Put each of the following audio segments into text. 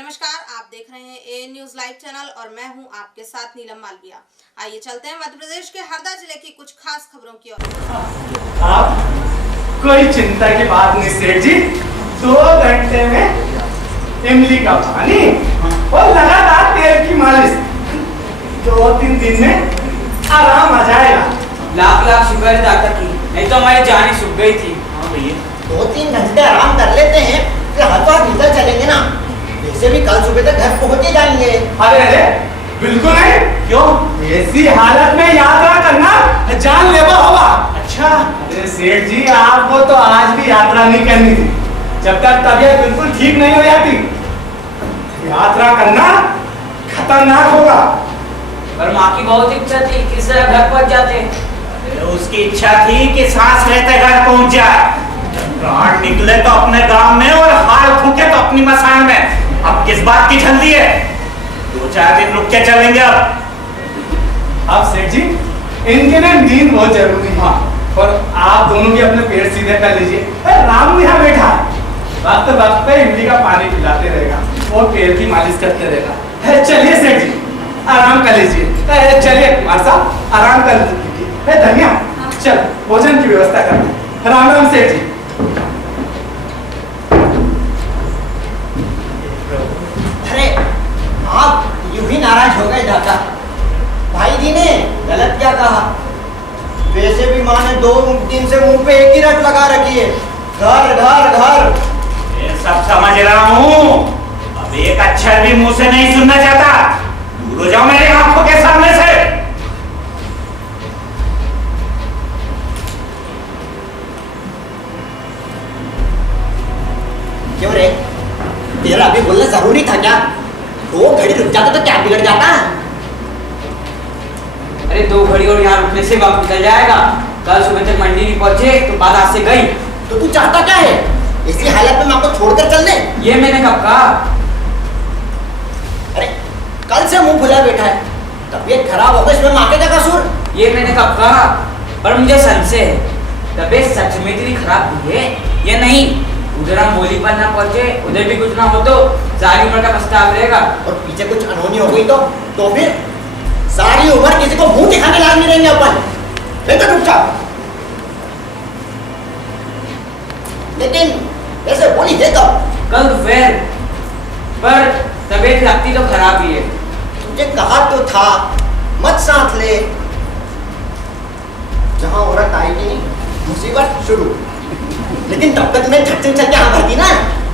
नमस्कार, आप देख रहे हैं ए न्यूज लाइव चैनल और मैं हूं आपके साथ नीलम मालविया। आइए चलते हैं मध्य प्रदेश के हरदा जिले की कुछ खास खबरों की ओर। आप कोई चिंता की बात नहीं सेठ जी, 2 घंटे में इमली का पानी और लगातार तेल की मालिश, 2-3 दिन में आराम आ जाएगा। लाख लाख शुक्र है डॉक्टर की, नहीं तो हमारी जान ही सूख गई थी। हाँ भैया, 2-3 घंटे आराम कर लेते हैं, फिर हाथ निकल चलेंगे ना। वैसे भी कल सुबह तक घर पहुंच ही जाएंगे। अरे बिल्कुल नहीं। क्यों? ऐसी हालत में यात्रा करना जानलेवा होगा। अच्छा, अरे सेठ जी, आपको तो आज भी यात्रा नहीं करनी थी, जब तक तबीयत बिल्कुल ठीक नहीं हो जाती। यात्रा करना खतरनाक होगा। पर माँ की बहुत इच्छा थी किस तरह घर पहुंच जाते। उसकी इच्छा थी कि सांस लेते घर पहुंच जाए, प्राण निकले तो अपने गांव में और हाल फूके तो अपनी मसान में। अब किस बात की जल्दी है? 2-4 दिन रुक के चलेंगे। अब सेठ जी, इनके लिए नींद बहुत जरूरी है और आप दोनों भी अपने पेट सीधे कर लीजिए। राम यहाँ बैठा है, वक्त वक्त पे इमली का पानी पिलाते रहेगा और पैर की मालिश करते रहेगा। चलिए सेठ जी, आराम कर लीजिए। चलिए कुमार साहब, आराम कर लीजिए। धनिया, चल भोजन की व्यवस्था कर। राम राम सेठ जी। अरे आप यूं ही नाराज हो गए दादा। भाई जी ने गलत क्या कहा? वैसे भी माँ ने 2 दिन से मुंह पे एक ही रट लगा रखी है, घर घर घर। ये सब समझ रहा हूँ, अब एक अक्षर भी मुंह से नहीं सुनना चाहता। दूर हो जाओ मेरे आंखों के सामने से। क्यों रे, तेरा अभी बोलना जरूरी था क्या? 2 घड़ी रुक जाता तो क्या बिगड़ जाता? अरे 2 घड़ी और यहाँ रुकने से वक्त निकल जाएगा। कल सुबह तक मंडी नहीं पहुंचे तो बात आज से गई। तो तू चाहता क्या है? इसी हालत में माँ को छोड़कर चल दे? ये मैंने कब कहा? अरे कल से मुंह फुला बैठा है, तबीयत खराब हो गई, इसमें माँ के क्या कसूर? ये मैंने कब कहा? पर मुझे संशय है, तबीयत सच में इतनी खराब हुई है या नहीं। उधर हम बोली पर ना पहुंचे, उधर भी कुछ ना हो तो सारी उम्र का पछतावा रहेगा। और पीछे कुछ अनहोनी हो गई तो फिर सारी उम्र किसी को मुंह दिखाने लायक नहीं रहेंगे अपन। बेटा चुपचाप। लेकिन ऐसे बोली है कब? कल दोपहर, पर तबीयत लगती तो खराब ही है। तुझे कहा तो था मत साथ ले। जहां औरत आएगी मुसीबत शुरू। लेकिन तब तक मैं झट से चल के यहाँ भरती ना।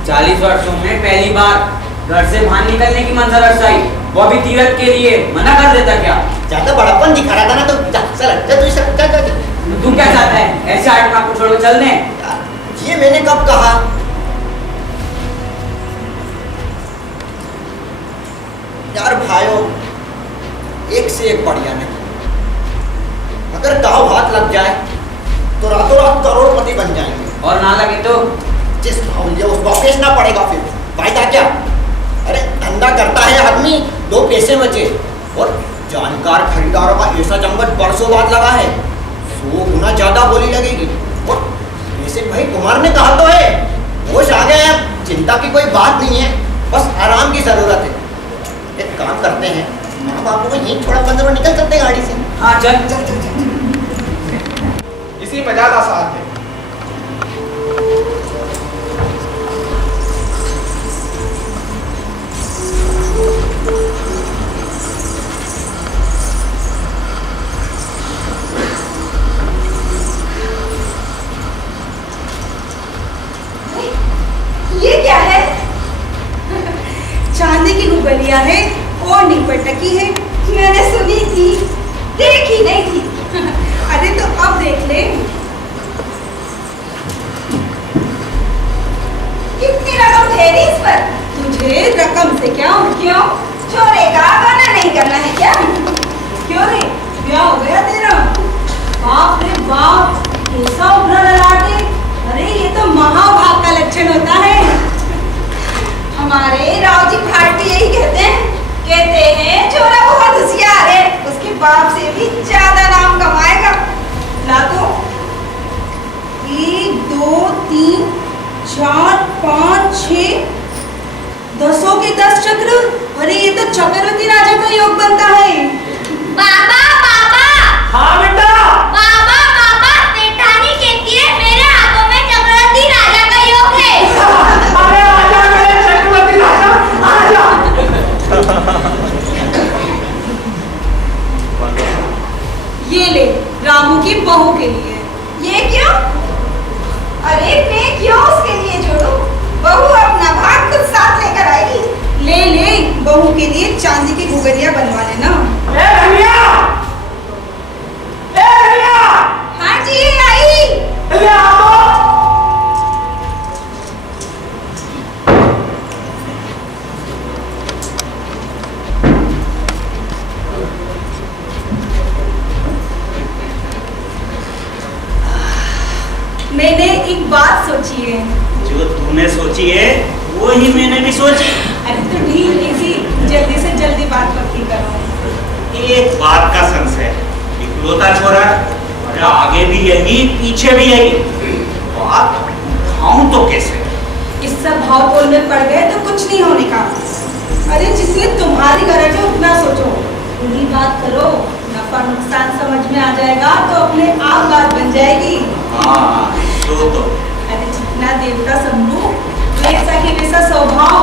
40 वर्षों में पहली बार घर से बाहर निकलने की मंजर अरसाई, वो भी तीरथ के लिए। मना कर देता क्या? ज्यादा बड़ापन दिखा रहा था ना, तो चल तू सब चल। तू क्या चाहता है? ऐसे आदमी आपको छोड़ के चल दें? ये मैंने कब कहा? यार भाइयों, एक से एक बढ़िया नहीं। अगर दाव हाथ लग जाए तो रातों रात करोड़पति बन जाएंगे, और ना लगे तो जिस भाव लिया उस भाव बेचना पड़ेगा। फिर फायदा क्या? अरे धंधा करता है आदमी, 2 पैसे बचे। और जानकार खरीदारों का ऐसा जमघट बरसों बाद लगा है, 100 गुना ज्यादा बोली लगेगी। और वैसे भाई कुमार ने कहा तो है, होश आ गया है, चिंता की कोई बात नहीं है, बस आराम की जरूरत है। एक काम करते हैं, माँ बापू को यहीं थोड़ा 15 निकल सकते हैं गाड़ी से। हाँ चल। चल चल चल। इसी में ज्यादा साथ है। ये क्या है? चांदी की गुबलिया है और नीपट टकी है। मैंने सुनी थी, देखी नहीं थी। अरे तो अब देख ले। कितनी रकम ठहरी इस पर? तुझे रकम से क्या? क्यों चोरे का गाना नहीं करना है क्या? क्यों रे, क्या हो गया तेरा? बाप रे बाप, कैसा उभरा ललाटे। अरे ये तो महाभाग का लक्षण होता है। हमारे राव जी भारती यही कहते हैं चोरा बहुत होशियार है, उसके बाप से भी ज्यादा नाम कमाएगा। ला तो 1 2 3 4 5 6 10 के 10 चक्र, अरे ये तो चक्रवर्ती राजा का योग बनता है। पापा पापा हाँ बेटा। पापा पापा सेठानी कहती है मेरे हाथों में चक्रवर्ती राजा का योग है। अरे आजा मेरे चक्रवर्ती राजा, आजा। ये ले रामू की बहू के लिए। ये क्यों? अरे मैं क्यों उसके लिए जोड़ू? बहू अपना भाग खुद साथ लेकर आएगी। ले ले बहू के लिए चांदी की घुघरिया बनवा लेना। ए धनिया, ए धनिया, हाँ जी आई। ले आओ। मैंने एक बात सोची है। जो तूने सोची है वो ही मैंने भी सोची। अरे तो ढील इसी जल्दी से जल्दी बात पक्की करो। एक बात का संशय, इकलौता छोरा, अरे आगे भी यही पीछे भी यही, बात खाऊं तो कैसे? इस सब भाव तोल में पड़ गए तो कुछ नहीं होने का। अरे जिसने तुम्हारी गरज है उतना सोचो, पूरी बात करो, नफा नुकसान समझ में आ जाएगा तो अपने आप बात बन जाएगी। हाँ तो अरे जितना देवता समझो वैसा की वैसा स्वभाव,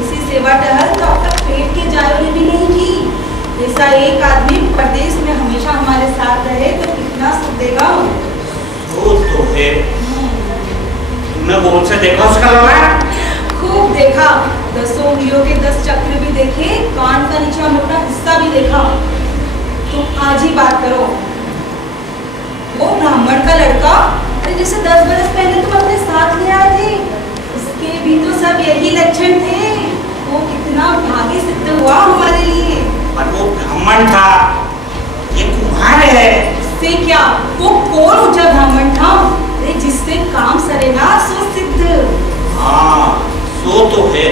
इसी सेवा टहल तो अब तक पेट के जायों ने भी नहीं की। ऐसा एक आदमी प्रदेश में हमेशा हमारे साथ रहे तो कितना सुख देगा। तो है। तुमने गौर से देखा उसका लड़ा? खूब देखा, 10 उंगलियों के 10 चक्र भी देखे, कान का नीचे मोटा हिस्सा भी देखा। तुम आज ही बात करो। वो ब्राह्मण का लड़का, अरे जैसे 10 बरस पहले तुम अपने साथ ले आए थे, उसके भी तो सब यही लक्षण थे। वो कितना भागी सिद्ध हुआ हमारे लिए। पर वो ब्राह्मण था, ये कुम्हार है। उससे क्या, वो कौन ऊंचा ब्राह्मण था? अरे जिससे काम सरे ना सो सिद्ध। हाँ सो तो है।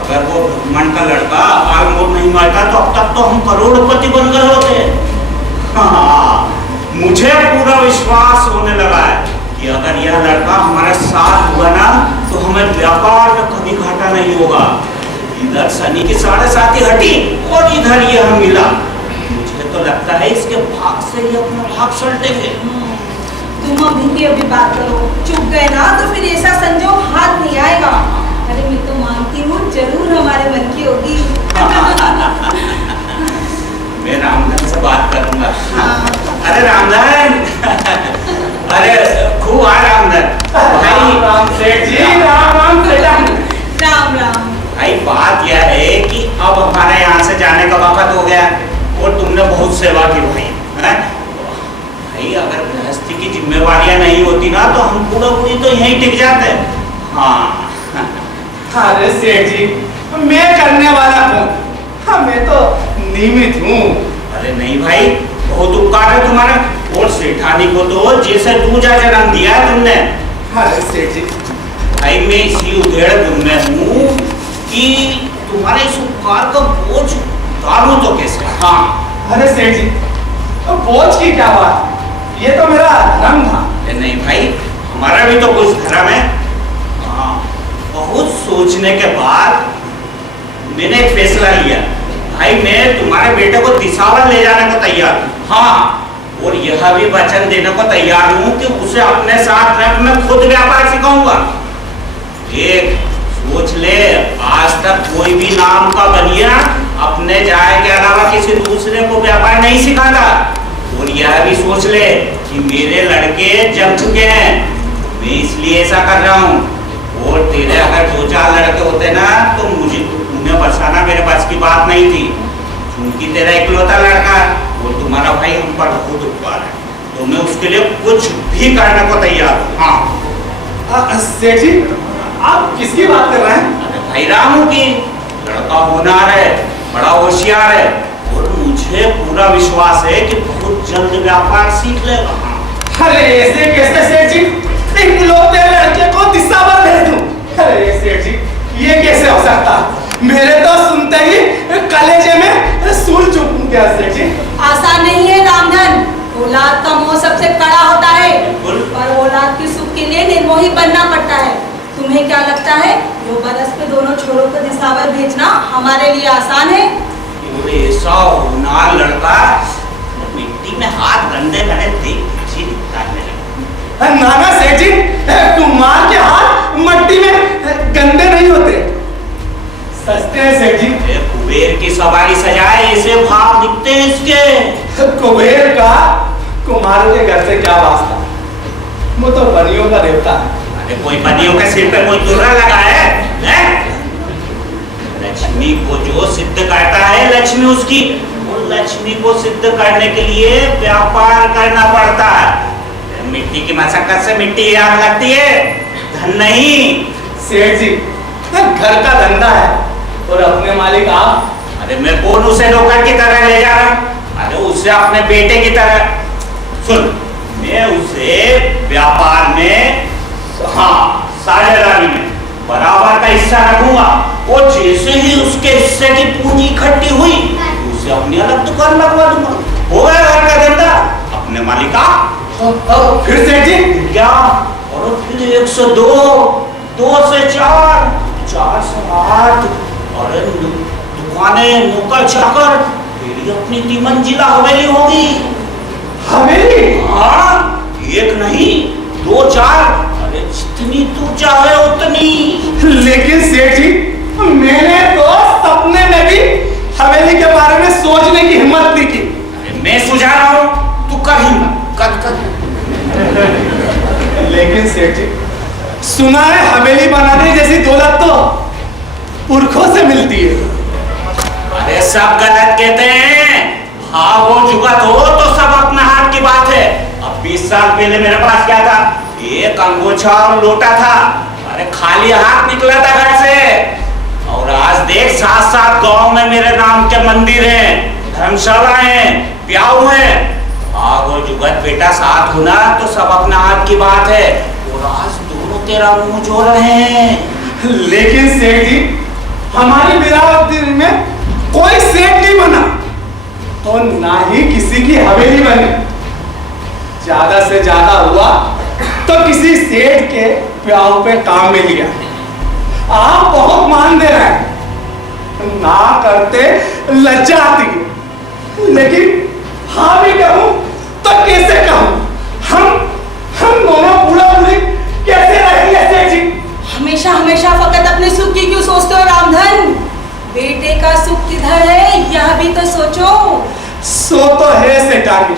अगर वो ब्राह्मण का लड़का अकाल मोड़ नहीं मारता तो अब तक तो हम करोड़पति बन गए होते। हाँ, मुझे पूरा विश्वास होने लगा है कि अगर यह लड़का हमारे साथ हुआ ना तो हमें व्यापार में कभी घाटा नहीं होगा। इधर शनि की 7.5 हटी और इधर यह मिला। मुझे तो लगता है इसके भाग से ही अपना भाग सल्टेंगे। तुम अभी बात करो, चुप गए ना तो फिर ऐसा संजोग हाथ नहीं आएगा। अरे मैं तो मानती हूँ जरूर हमारे मन की होगी। मैं रामधन से बात करूंगा। अरे रामधन, अरे खूब आ रामधन भाई। राम सेठ जी, राम सेठ। राम राम। भाई बात यह है कि अब हमारे यहाँ से जाने का वक्त हो गया और तुमने बहुत सेवा की भाई है? भाई अगर गृहस्थी की जिम्मेवारियां नहीं होती ना तो हम पूरा पूरी तो यहीं टिक जाते। हाँ अरे सेठ जी, मैं करने वाला हूँ, हाँ मैं तो नियमित हूँ। अरे नहीं भाई, बहुत उपकार है तुम्हारा। और सेठानी को तो जैसे दूजा जन्म दिया है तुमने। अरे सेठ जी, भाई मैं इसी उधेड़ में हूँ कि तुम्हारे इस उपकार का बोझ उतारूं तो कैसे? हाँ अरे सेठ जी, तो बोझ की क्या बात, ये तो मेरा धर्म था। नहीं भाई, हमारा भी तो कुछ धर्म है। हाँ, बहुत सोचने के बाद मैंने एक फैसला लिया। भाई मैं तुम्हारे बेटे को दिसावर ले जाने को तैयार हूँ। हाँ, और यह भी वचन देने को तैयार हूँ कि उसे अपने साथ रख मैं खुद व्यापार सिखाऊंगा। एक सोच ले, आज तक कोई भी नाम का बनिया अपने जाए के अलावा किसी दूसरे को व्यापार नहीं सिखाता। और यह भी सोच ले कि मेरे लड़के जम चुके हैं, मैं इसलिए ऐसा कर रहा हूँ। और तेरे अगर 2-4 लड़के होते ना तो मुझे उन्हें बरसाना मेरे पास की बात नहीं थी। क्योंकि तेरा इकलौता लड़का और तुम्हारा भाई हम पर बहुत उपकार है, तो मैं उसके लिए कुछ भी करने को तैयार हूँ। हाँ सेठ जी, आप किसकी बात कर रहे हैं? अरे भाई रामू की। लड़का होनहार है, बड़ा होशियार है और मुझे पूरा विश्वास है कि बहुत जल्द व्यापार सीख लेगा। अरे ऐसे कैसे सेठ जी, इकलौते लड़के को दिसावर भेज दूं? अरे सेठ जी, ये कैसे हो सकता? मेरे तो सुनते ही कलेजे में सूल चुप गया सेठ जी। आसान नहीं है रामधन, औलाद का मोह सबसे कड़ा होता है, बिल्कुल। पर औलाद के सुख के लिए निर्मोही बनना पड़ता है। तुम्हें क्या लगता है वो बरस पे दोनों छोरों को दिसावर भेजना हमारे लिए आसान है। ऐसा होनहार लड़का मिट्टी में हाथ गंदे मैंने देख अच्छी दिखता है। नाना सेठ जी, कुमार के हाथ मट्टी में गंदे नहीं होते, सस्ते हैं सेठ जी। कुबेर की सवारी सजाए ऐसे भाव दिखते हैं इसके। कुबेर का कुमारों के घर से क्या वास्ता, वो तो बनियों का देवता है। अरे कोई बनियों के सिर पे कोई दुर्रा लगा है? लक्ष्मी को जो सिद्ध करता है लक्ष्मी उसकी, वो लक्ष्मी को सिद्ध करने के लिए व्यापार करना पड़ता है। मिट्टी की मशक्कत से मिट्टी याद लगती है, धन नहीं। सेठ जी, घर का धंधा है और अपने मालिक आप। अरे मैं कौन उसे नौकर की तरह ले जा रहा हूँ? अरे उसे अपने बेटे की तरह। सुन, मैं उसे व्यापार में, हाँ, साझेदारी में बराबर का हिस्सा रखूंगा। वो जैसे ही उसके हिस्से की पूंजी इकट्ठी हुई उसे अपनी अलग दुकान लगवा दूंगा। हो गया घर का धंधा, अपने मालिक आप। फिर सेठ जी क्या? और फिर 1 से 2, 2 से 4, 4 से 8, अरे दुकानें, नौकर चाकर, मेरी अपनी 3 मंजिला हवेली होगी। हवेली? हाँ, 1 नहीं 2, 4, अरे जितनी तू चाहे उतनी। लेकिन सेठ जी, मैंने तो सपने में भी हवेली के बारे में सोचने की हिम्मत नहीं की। अरे मैं सुझा रहा हूँ, तू कर हिम्मत, कर। लेकिन सेठ जी, सुना है हवेली बनाने जैसी दौलत तो पुरखों से मिलती है। अरे सब गलत कहते हैं। हाँ, वो जुगत हो तो सब अपना हाथ की बात है। अब 20 साल पहले मेरे पास क्या था? एक अंगोछा और लोटा था। अरे खाली हाथ निकला था घर से। और आज देख, 7-7 गांव में मेरे नाम के मंदिर हैं, धर्मशाला हैं, ब्याह हैं। वो जुगत बेटा साथ होना तो सब अपना हाथ की बात है। और आज दोनों तेरा मुंह जोड़ रहे हैं। लेकिन सेठ जी, हमारी बिरादरी में कोई सेठ नहीं बना तो ना ही किसी की हवेली बनी। ज्यादा से ज्यादा हुआ तो किसी सेठ के ब्याह पे काम मिल गया। आप बहुत मान दे रहे हैं, ना करते लज्जा आती है। लेकिन हाँ भी कहूं तो कैसे कहूं? हम दोनों बूढ़ा बूढ़ी कैसे रहेंगे सेठ जी? हमेशा हमेशा फकत अपने सुख की क्यों सोचते हो रामधन? बेटे का सुख किधर है, यह भी तो सोचो। सो तो है सेठानी,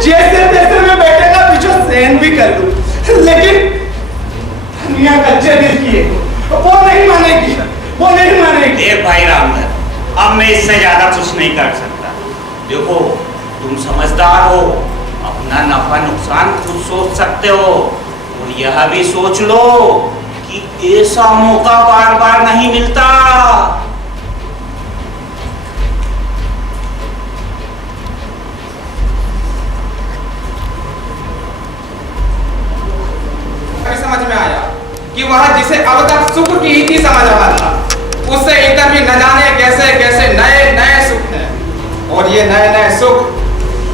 जैसे तैसे मैं बेटे का पीछे सहन भी कर लूं, लेकिन दुनिया कच्चे दिल की है, वो नहीं मानेगी, वो नहीं मानेगी। देख भाई रामधन, अब मैं इससे ज्यादा कुछ नहीं कर सकता। देखो, तुम समझदार हो, अपना नफा नुकसान खुद सोच सकते हो। और यह भी सोच लो कि ऐसा मौका बार बार नहीं मिलता। समझ में आया कि वह जिसे अब तक सुख की ही समझ रहा था, उससे इधर भी न जाने कैसे कैसे नए नए सुख हैं। और ये नए नए सुख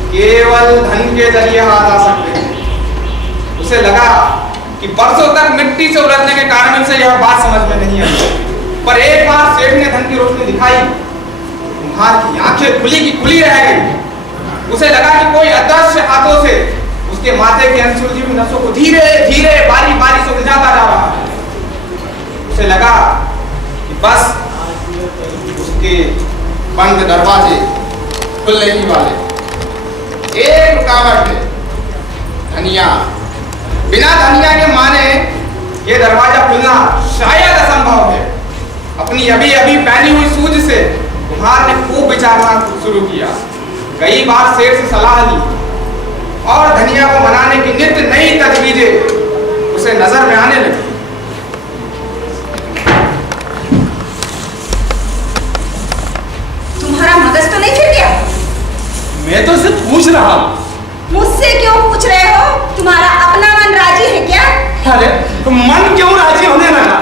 केवल धन के जरिए हाथ आ सकते हैं। उसे लगा कि बरसों तक मिट्टी से उलझने के कारण उसे यह बात समझ में नहीं आई, पर एक बार सेठ ने धन की रोशनी दिखाई, कुम्हार की आंखें खुली की खुली रह गई। उसे लगा कि कोई अदृश्य हाथों से उसके माथे की अनसुलझी हुई नसों को धीरे धीरे बारी बारी से उलझाता जा रहा है। उसे लगा कि बस उसके बंद दरवाजे खुलने ही वाले। एक रुकावट है, धनिया। बिना धनिया के माने ये दरवाजा खुलना शायद असंभव है। अपनी अभी अभी पहनी हुई सूझ से कुम्हार ने खूब विचारना शुरू किया। कई बार सेठ से सलाह ली और धनिया को मनाने की नित्य नई तजवीजें उसे नजर में आने लगी। तुम्हारा मगज तो नहीं फिर गया? मैं तो सिर्फ पूछ रहा हूँ। मुझसे क्यों पूछ रहे हो? तुम्हारा अपना मन राजी है क्या? अरे मन क्यों राजी होने लगा?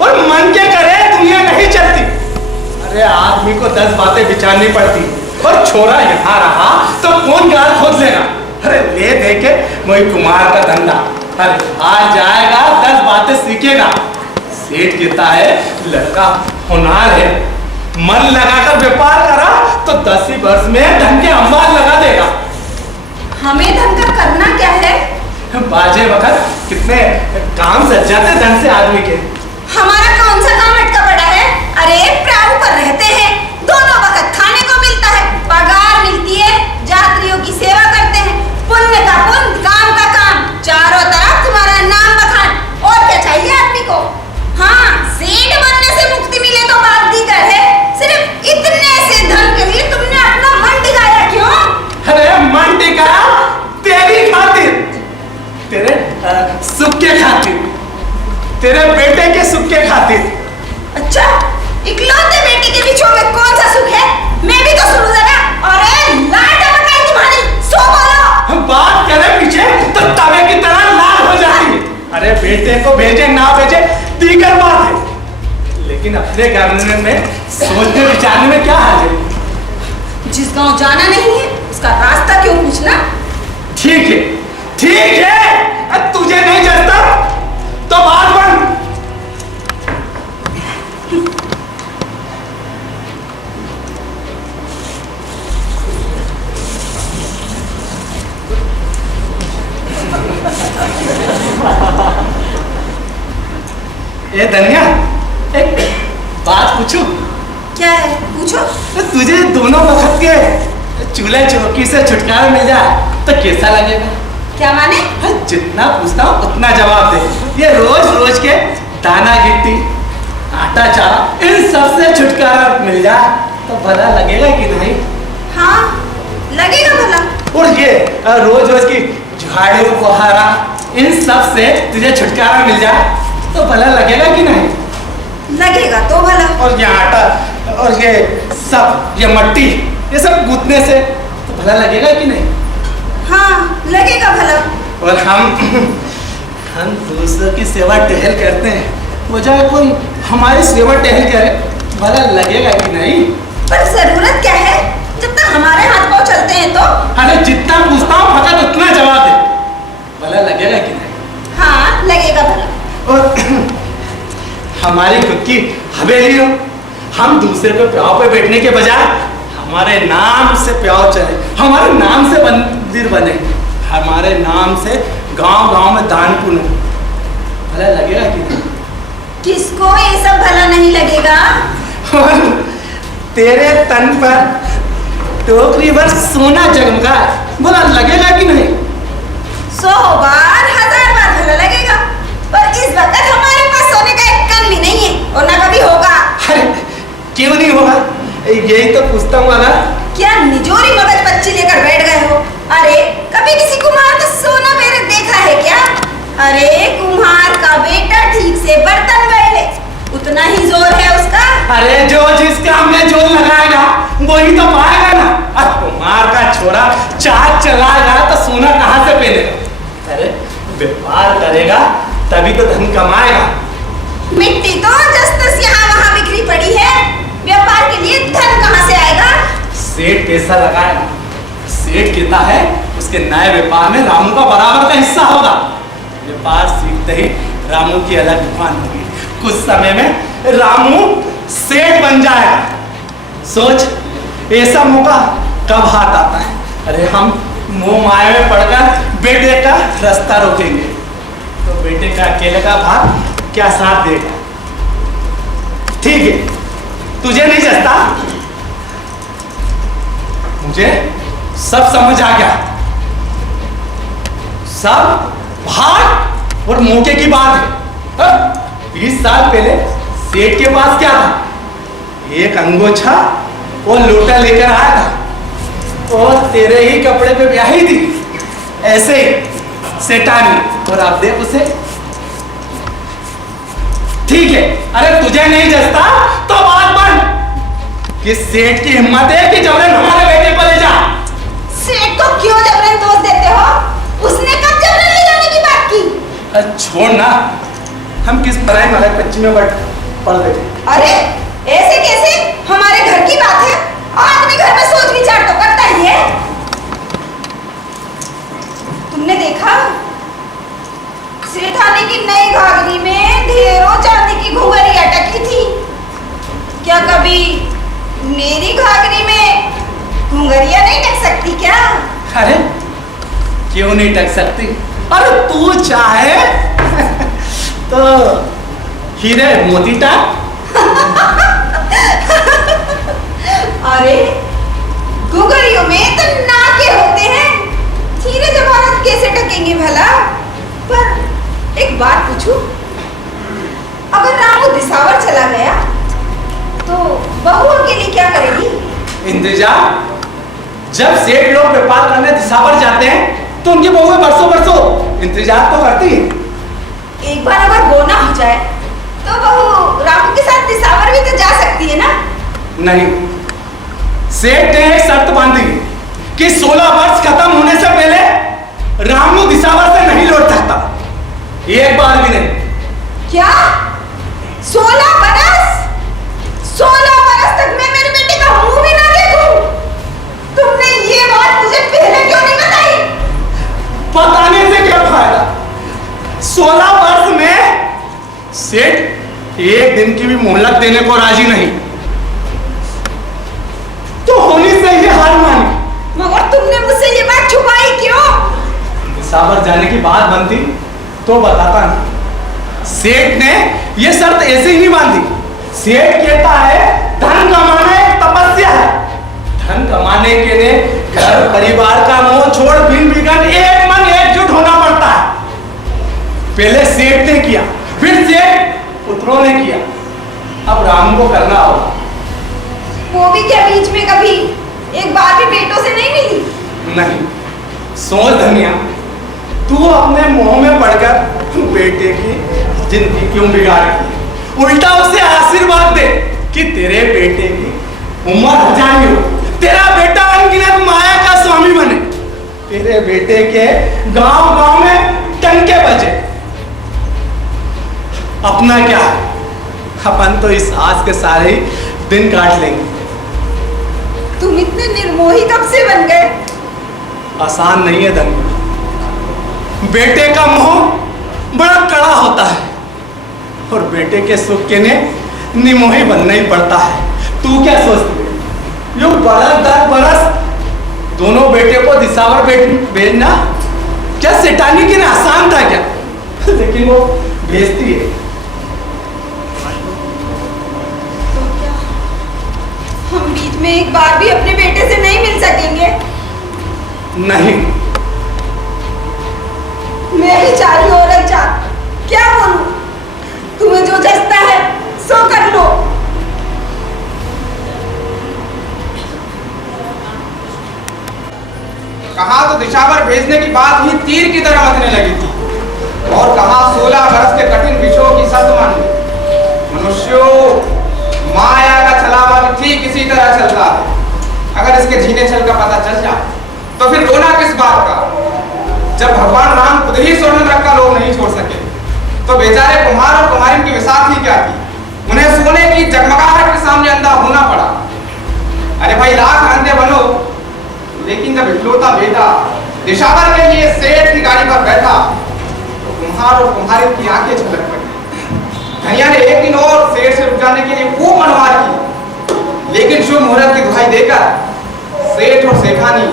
और मन के करे दुनिया नहीं चलती। अरे आदमी को 10 बातें विचारनी पड़ती, और छोरा यहाँ रहा तो कौन गाल खोद लेगा? अरे ले देखे वही कुमार का धंधा, अरे आज जाएगा 10 बातें सीखेगा, सेठ कहता है लड़का होनहार है, मन लगाकर व्यापार करा तो 10 ही वर्ष में धन के अंबार लगा देगा। हमें धन का करना क्या है? बाजे वक्त कितने काम सज जाते धन से आदमी के। हमारा कौन सा काम अटका पड़ा है? अरे प्राणु पर रहते हैं, दोनों वक्त खाने को मिलता है, पगार मिलती है, यात्रियों की सेवा करते हैं, पुण्य का पुण्य, काम का काम, चारों तरफ तुम्हारा नाम बखान। और क्या चाहिए आदमी को? हाँ, सेठ बनने से मुक्ति मिले तो बात दीगर है, सिर्फ इतने से धन के लिए तुमने अपना मन टिकाया क्यों? अरे मन टिकाया तेरी खातिर, तेरे सुख के खातिर, तेरे बेटे के सुख के खातिर। अच्छा, इकलौते बेटे के बीच में कौन सा सुख है? मैं भी तो सुनूं जरा। अरे लाट मकाई तुम्हारी, सो बोलो। हम बात करें पीछे तो तवे की तरह लाल हो जाती है। अरे बेटे को भेजे ना भेजे दीगर बात है, लेकिन अपने घर में सोचने विचारने में क्या हाल है? जिस गांव जाना नहीं है उसका रास्ता क्यों पूछना? ठीक है, ठीक है, तुझे नहीं जचता तो बात बन। ए धनिया, एक बात पूछूं? क्या है? पूछो। तो तुझे दोनों वक्त के चूल्हे चौकी से छुटकारा मिल जाए तो कैसा लगेगा? क्या माने? जितना पूछता हूँ उतना जवाब दे। ये रोज रोज के दाना गिट्टी, आटा चारा, इन सब से छुटकारा मिल जाए तो भला लगेगा कि नहीं? हाँ, लगेगा भला। और ये रोज रोज की झाड़ू बुहारा, इन सब से तुझे छुटकारा मिल जाए तो भला लगेगा कि नहीं? लगेगा तो भला। और ये आटा और ये सब, ये मट्टी, ये सब गूंथने से तो भला लगेगा कि नहीं? हाँ, लगेगा भला। और हम दूसरों की सेवा टहल करते हैं, वो जाए कोई हमारी सेवा टहल करे, भला लगेगा कि नहीं? पर जरूरत क्या है जब तक हमारे हाथ पांव चलते हैं तो? अरे जितना पूछता हूँ फकत उतना जवाब दे, भला लगेगा कि नहीं? हाँ, लगेगा भला। और हमारी खुद की हवेली हो, हम दूसरे पे प्याव पे बैठने के बजाय हमारे नाम से प्याव चले, हमारे नाम से मंदिर बने, हमारे नाम से गांव गांव में दान पुण्य, भला लगेगा कि नहीं? किसको ये सब भला नहीं लगेगा? तेरे तन पर टोकरी भर सोना जगमगा, भला लगेगा कि नहीं? 100 बार 1000 बार भला लगेगा, पर इस वक्त हमारे पास सोने का एक कण भी नहीं है और ना कभी होगा। अरे क्यों नहीं होगा? यही तो पूछता हूँ। अगर क्या निजोरी मगज पच्ची लेकर बैठ गए हो? अरे कभी किसी कुम्हार का सोना मेरे देखा है क्या? अरे कुम्हार का बेटा ठीक से बर्तन गए, उतना ही जोर है उसका। अरे जो जिस काम में जोर लगाएगा वही तो पाएगा ना। अब कुम्हार का छोरा चाक चलाएगा तो सोना कहाँ से पहनेगा? अरे व्यापार करेगा तभी तो धन कमाएगा। मिट्टी तो जस यहाँ वहाँ बिखरी पड़ी है, व्यापार के लिए धन कहाँ से आएगा? सेठ पैसा लगाएगा, सेठ कहता है उसके नए व्यापार में रामू का बराबर का हिस्सा होगा। व्यापार सीखते ही रामू की अलग दुकान होगी, कुछ समय में रामू सेठ बन जाएगा। सोच ऐसा मौका कब हाथ आता है। अरे हम मोह माया में पड़कर बेटे का रास्ता रोकेंगे तो बेटे का अकेले का भाग क्या साथ देगा? ठीक है, तुझे नहीं जचता, मुझे सब समझ आ गया। सब भाग और मौके की बात है। 20 साल पहले सेठ के पास क्या था? एक अंगोछा और लोटा लेकर आया था और तेरे ही कपड़े पे ब्याही थी, ऐसे ही सेठानी। और आप देख उसे। ठीक है, अरे तुझे नहीं जचता तो बात बन कि सेठ की हिम्मत है कि जबरन हमारे बेटे को ले जा। सेठ को क्यों जबरन दोष देते हो? उसने कब जबरन ले जाने की बात की? छोड़ ना, हम किस पराई मारे बच्ची में पढ़ बैठे। अरे ऐसे कैसे? हमारे घर की बात है, आदमी घर में सोच विचार तो करता ही है। तुमने देखा सेठानी की नई घाघरी में ढेरों चांदी की बैठी थी, क्या कभी मेरी घाघरी में घुंघरिया नहीं टक सकती क्या? अरे क्यों नहीं टक सकती? अरे तू चाहे तो हीरे मोती टाक। अरे घुंघरियों में तो नाके होते हैं, हीरे जवाहरात कैसे टकेंगे भला? पर एक बात पूछूं, अगर रामू दिसावर चला गया तो बहू अकेली क्या करेगी? इंतजार। जब सेठ लोग व्यापार करने दिसावर जाते हैं तो उनकी बहुएं बरसों बरसों इंतजार तो करती है। एक बार अगर वो ना हो जाए तो बहू रामू के साथ दिसावर भी तो जा सकती है ना? नहीं, सेठ ने एक शर्त बांधी कि 16 वर्ष खत्म होने से पहले रामू दिसावर से नहीं लौट सकता, एक बार भी नहीं। क्या 16 बरस? 16 बरस तक मैं मेरे बेटे का मुंह भी ना देखूं? तुमने ये बात मुझे पहले क्यों नहीं बताई? बताने से क्या फायदा? 16 वर्ष में सेठ एक दिन की भी मोहलत देने को राजी नहीं, तो होनी से ये हार मानी। मगर तुमने मुझसे ये बात छुपाई क्यों? दिसावर जाने की बात बनती तो बताता नहीं। सेठ ने ये शर्त ऐसे ही नहीं बांधी। सेठ कहता है धन कमाना एक तपस्या है, धन कमाने के लिए घर परिवार का मोह छोड़ बिन बिगन एक मन एकजुट होना पड़ता है। पहले सेठ ने किया, फिर सेठ पुत्रों ने किया, अब राम को करना होगा। वो भी क्या बीच में कभी एक बार भी बेटों से नहीं मिली? नहीं, सोच धनिया, तू अपने मोह में पड़कर बेटे की जिंदगी क्यों बिगाड़ रही? उल्टा उसे आशीर्वाद दे कि तेरे बेटे की उम्र हजारी हो, तेरा बेटा अनगिनत माया का स्वामी बने, तेरे बेटे के गांव गांव में टंके बजे। अपना क्या, अपन तो इस आज के सारे दिन काट लेंगे। तुम इतने निर्मोही कब से बन गए? आसान नहीं है धनी, बेटे का मोह बड़ा कड़ा होता है और बेटे के सुख के लिए निमोही बनना ही पड़ता है। तू क्या सोचती है, यो बरस 10 बरस दोनों बेटे को दिसावर भेजना क्या सेठानी के लिए आसान था क्या? लेकिन वो भेजती है। हम बीच में एक बार भी अपने बेटे से नहीं मिल सकेंगे? नहीं, मैं ही चारी औरत जात क्या बोलूं? तुम्हें जो जचता है सो कर लो। कहा तो दिशावर भेजने की बात ही तीर की तरह मचने लगी थी और कहा 16 वर्ष के कठिन विषयों की शर्त मान ली। मनुष्यों, माया का छलावा भी ठीक इसी तरह चलता है। अगर इसके झीने छल का पता चल जाए तो फिर रोना किस बात का? जब भगवान राम खुद ही स्वर्ण रख का लोभ नहीं छोड़ सके तो बेचारे कुम्हार और कुम्हारिन की विसाख ही क्या थी? उन्हें सोने की जगमगाहट के सामने अंधा होना पड़ा। अरे भाई, लाख अंधे बनो, लेकिन जब इकलौता बेटा दिशावर के लिए सेठ की गाड़ी पर बैठा तो कुम्हार और कुम्हारिन की आंखें झलक पड़ी। धनिया ने एक दिन और सेठ से रुक जाने के लिए खूब मनमार की, लेकिन शुभ मुहूर्त की दुहाई देकर सेठ और सेठानी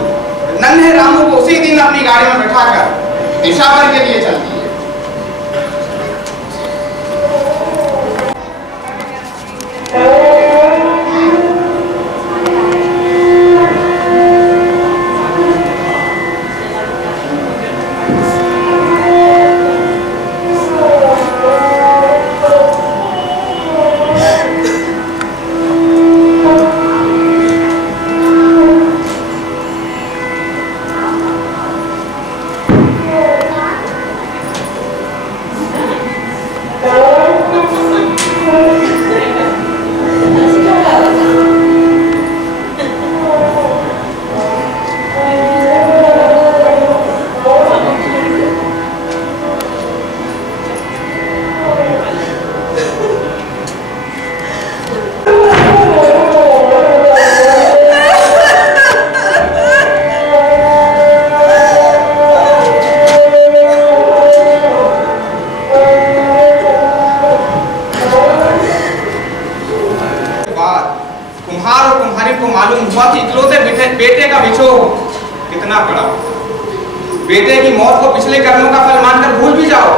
नन्हे रामू को उसी दिन अपनी गाड़ी में बैठाकर दिशावर के लिए चल दिए। कुम्हारी को मालूम हुआ कि इकलौते बेटे का बिछोह कितना कड़ा होता। बेटे की मौत को पिछले कर्मों का फल मानकर भूल भी जाओ,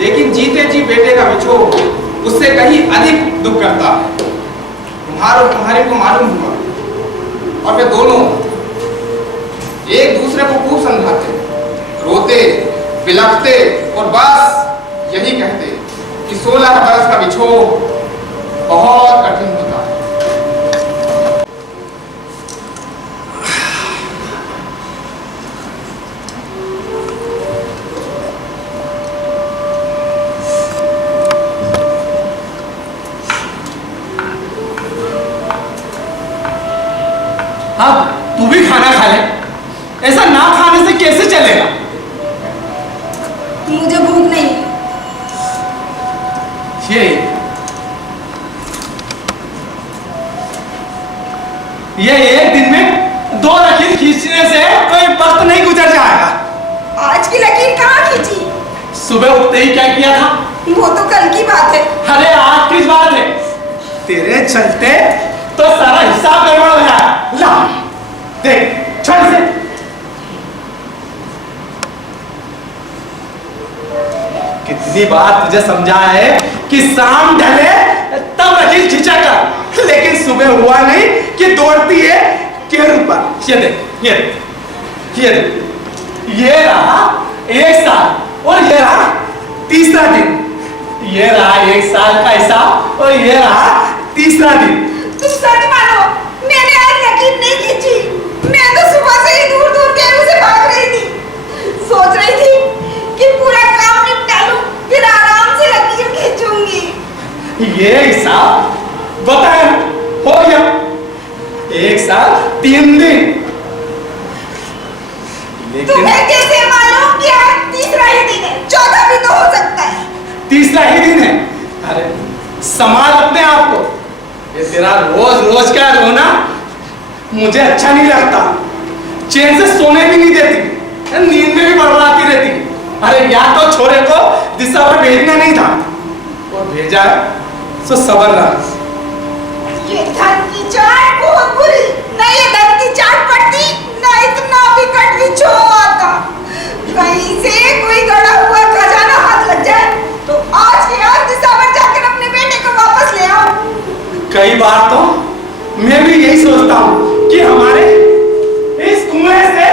लेकिन जीते जी बेटे का बिछोह उससे कहीं अधिक दुख करता है। तुम्हारे को मालूम हुआ और वे दोनों एक दूसरे को खूब समझाते, रोते, बिलखते और बस यही कहते कि 16 बरस का बिछोह बहुत कठिन होता है। अब तू भी खाना खा ले, ऐसा ना खाने से कैसे चलेगा? मुझे भूख नहीं। ये एक दिन में 2 लकीर खींचने से कोई वक्त नहीं गुजर जाएगा। आज की लकीर कहाँ खींची? सुबह उठते ही क्या किया था? वो तो कल की बात है। अरे आज की बात है। तेरे चलते तो सारा हिसाब गड़बड़ हो जाएगा। ला देख, छोड़ से। कितनी बार तुझे समझाया है कि शाम ढले तब लकीर खींचा कर, लेकिन सुबह हुआ नहीं कि दौड़ती है केर ऊपर। ये देख, ये देख, ये देख, ये रहा 1 साल और ये रहा 3रा दिन। ये रहा 1 साल का हिसाब और ये रहा 3रा दिन। तुम सच मानो, मैंने आज लकीर नहीं खींची। मैं तो सुबह से ही दूर दूर केरों से भाग रही थी। सोच रही थी कि पूरा काम निपटा लूं, फिर आराम से लकीर खींचूंगी। ये हिसाब बताया हो गया 1 साल 3 दिन। लेकिन तुम्हें कैसे मालूम कि आज 3रा ही दिन है? 4था भी तो हो सकता है। 3रा ही दिन है। अरे संभाल अपने आप को। ये तेरा रोज रोज का रोना मुझे अच्छा नहीं लगता। चैन से सोने भी नहीं देती, नींद में भी बड़बड़ाती रहती। अरे या तो छोरे को दिशा पर भेजना नहीं था, और भेजा तो सबर रहा। ये धन की चाट बहुत बुरी। न ये धन की चाट पड़ती, न इतना विकट बिछोह आता। कहीं से कोई गड़ा हुआ खजाना हाथ लग जाए तो आज के आज दिसावर जाकर अपने बेटे को वापस ले आओ। कई बार तो मैं भी यही सोचता हूँ कि हमारे इस कुएं से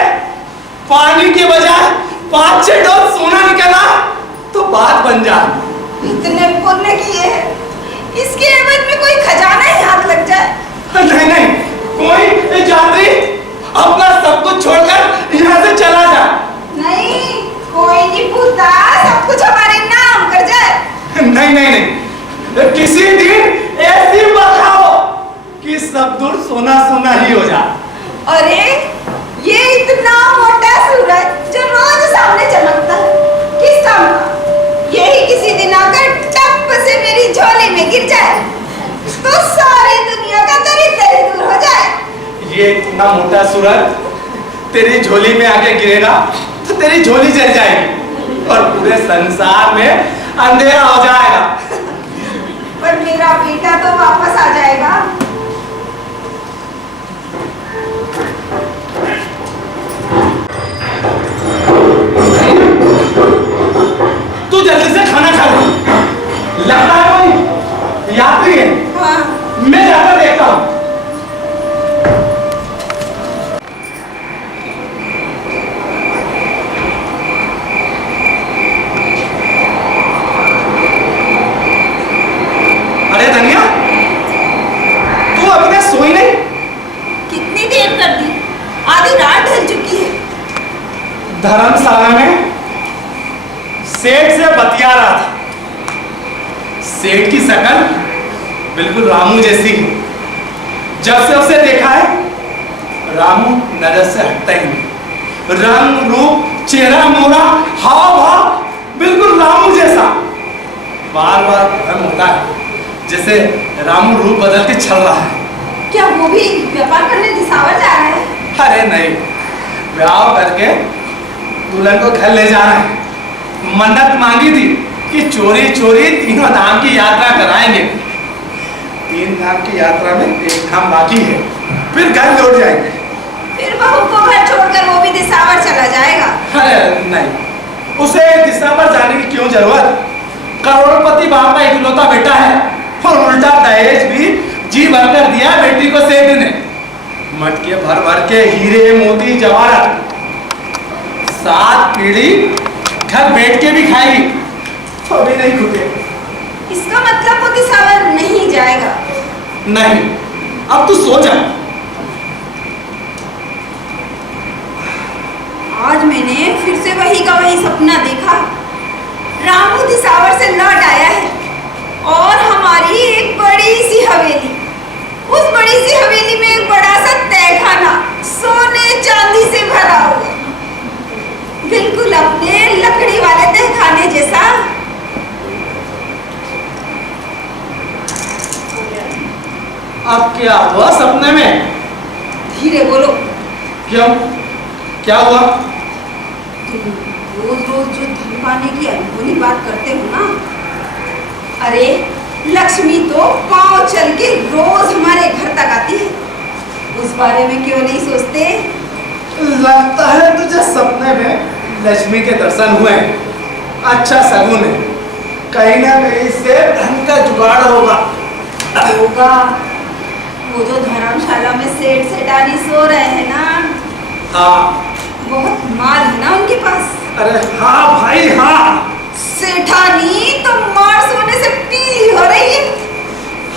पानी के बजाय 5-6 डोल सोना निकला तो बात बन जाए। इतने पुण्य किए हैं, इसके एवज में कोई खजाना ही हाथ लग जाए। नहीं नहीं, कोई यात्री अपना सब कुछ छोड़कर यहाँ से चला जाए। नहीं, कोई नहीं पूछता, सब कुछ हमारे नाम कर जाए। नहीं नहीं नहीं, किसी दिन ऐसी बरखा कि सब दूर सोना सोना ही हो जाए। अरे ये इतना मोटा सूरज जो रोज सामने चमकता है, किस काम का? यही किसी दिन आकर टप से मेरी झोली में गिर जाए तो सारी दुनिया का दरिद्र दूर हो जाए। ये इतना मोटा सूरज तेरी झोली में आके गिरेगा तो तेरी झोली जल जाएगी और पूरे संसार में अंधेरा हो जाएगा। पर मेरा बेटा तो वापस आ जाएगा। तू जल्दी से खाना खा ले। लगता है कोई यात्री है। हाँ। मैं जाकर देखता हूँ। अरे धनिया, तू अभी तक सोई नहीं? कितनी देर कर दी? आधी रात ढल चुकी है। धर्मशाला में सेठ से बतिया रहा था। सेठ की शक्ल बिल्कुल रामू जैसी है। जब से उसे देखा है रामू नजर से हटता ही नहीं। रंग रूप, चेहरा मोहरा, हाव भाव बिल्कुल रामू जैसा। बार बार भ्रम होता है जैसे रामू रूप बदल के चल रहा है। क्या वो भी व्यापार करने दिसावर जा रहा है? अरे नहीं, ब्याह करके दुल्हन को घर ले जा रहा है। मन्नत मांगी थी कि चोरी चोरी 3 धाम की यात्रा कराएंगे। 3 धाम की यात्रा में 1 धाम बाकी है, फिर घर लौट जाएंगे। फिर बहू को घर छोड़कर वो भी दिसावर चला जाएगा। अरे नहीं, उसे दिसावर जाने की क्यों जरूरत? करोड़पति बाप का इकलौता बेटा है और उल्टा दहेज भी जी भर कर दिया बेटी को सेठ ने। मटके भर भर के हीरे मोती जवाहरात, 7 पीढ़ी घर बैठ के भी खाएगी तो भी नहीं खुदे। इसका मतलब वो दिसावर नहीं जाएगा? नहीं, अब तू सो जा। आज मैंने फिर से वही का वही सपना देखा। रामू दिसावर से लौट आया है और हमारी एक बड़ी सी हवेली, उस बड़ी सी हवेली में एक बड़ा सा तहखाना सोने चांदी से भरा हुआ, बिल्कुल अपने लकड़ी वाले तहखाने जैसा। अब क्या हुआ सपने में? धीरे बोलो। क्यों, क्या हुआ? रोज रोज जो धन पाने की अनहोनी बात करते हो ना, अरे लक्ष्मी तो पांव चल के रोज हमारे घर तक आती है, उस बारे में क्यों नहीं सोचते? लगता है तुझे सपने में लक्ष्मी के दर्शन हुए। अच्छा सगुन है, कहीं ना कहीं से धन का जुगाड़ होगा। होगा। वो जो धर्मशाला में सेठ सेठानी सो रहे हैं ना, हाँ, बहुत माल है ना उनके पास। अरे हाँ भाई हाँ। सेठानी तो मार सोने से पीली हो रही है।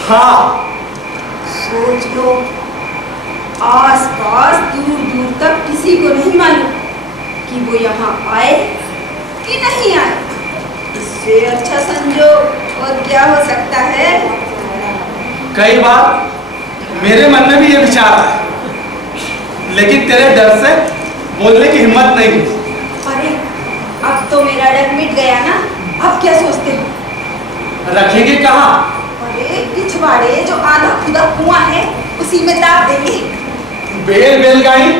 हाँ, सोच लो, आस पास दूर दूर तक किसी को नहीं मालूम कि वो यहाँ आए कि नहीं आए। इससे अच्छा संजोग और क्या हो सकता है? कई बार मेरे मन में भी ये विचार है, लेकिन तेरे डर से बोलने की हिम्मत नहीं हुई। अरे अब तो मेरा डर मिट गया ना, अब क्या सोचते हो? रखेंगे कहाँ? अरे पिछवाड़े जो आधा खुदा कुआं है उसी में दाब देंगे। बैलगाड़ी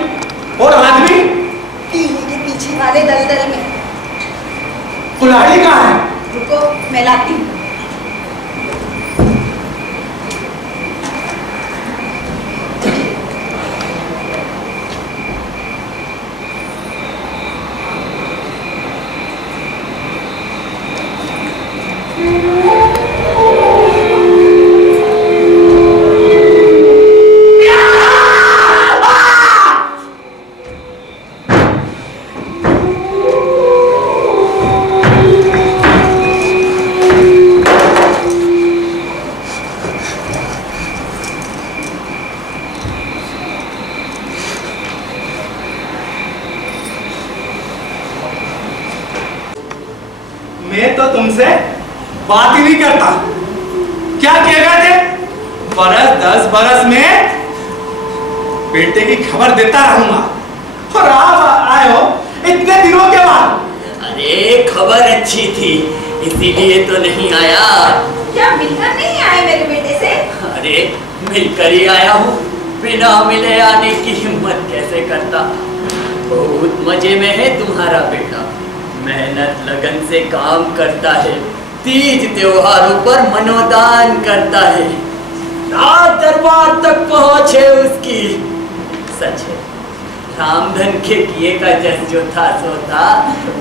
और आदमी टीवी के पीछे वाले दलदल में। कुल्हाड़ी कहाँ है? रुको मैं लाती हूँ। मैं तो तुमसे बात ही नहीं करता। क्या किएगा थे? बरस 10 बरस में बेटे की खबर देता रहूंगा, और आप आए हो इतने दिनों के बाद। अरे खबर अच्छी थी इसीलिए तो नहीं आया। क्या मिलकर नहीं आए मेरे बेटे से? अरे मिलकर ही आया हूँ, बिना मिले आने की हिम्मत कैसे करता। बहुत मजे में है तुम्हारा बेटा, मेहनत लगन से काम करता है, तीज त्योहारों पर मनोदान करता है, रात दरबार तक पहुंच है उसकी। सच है, रामधन के किए का जस जो था सो था,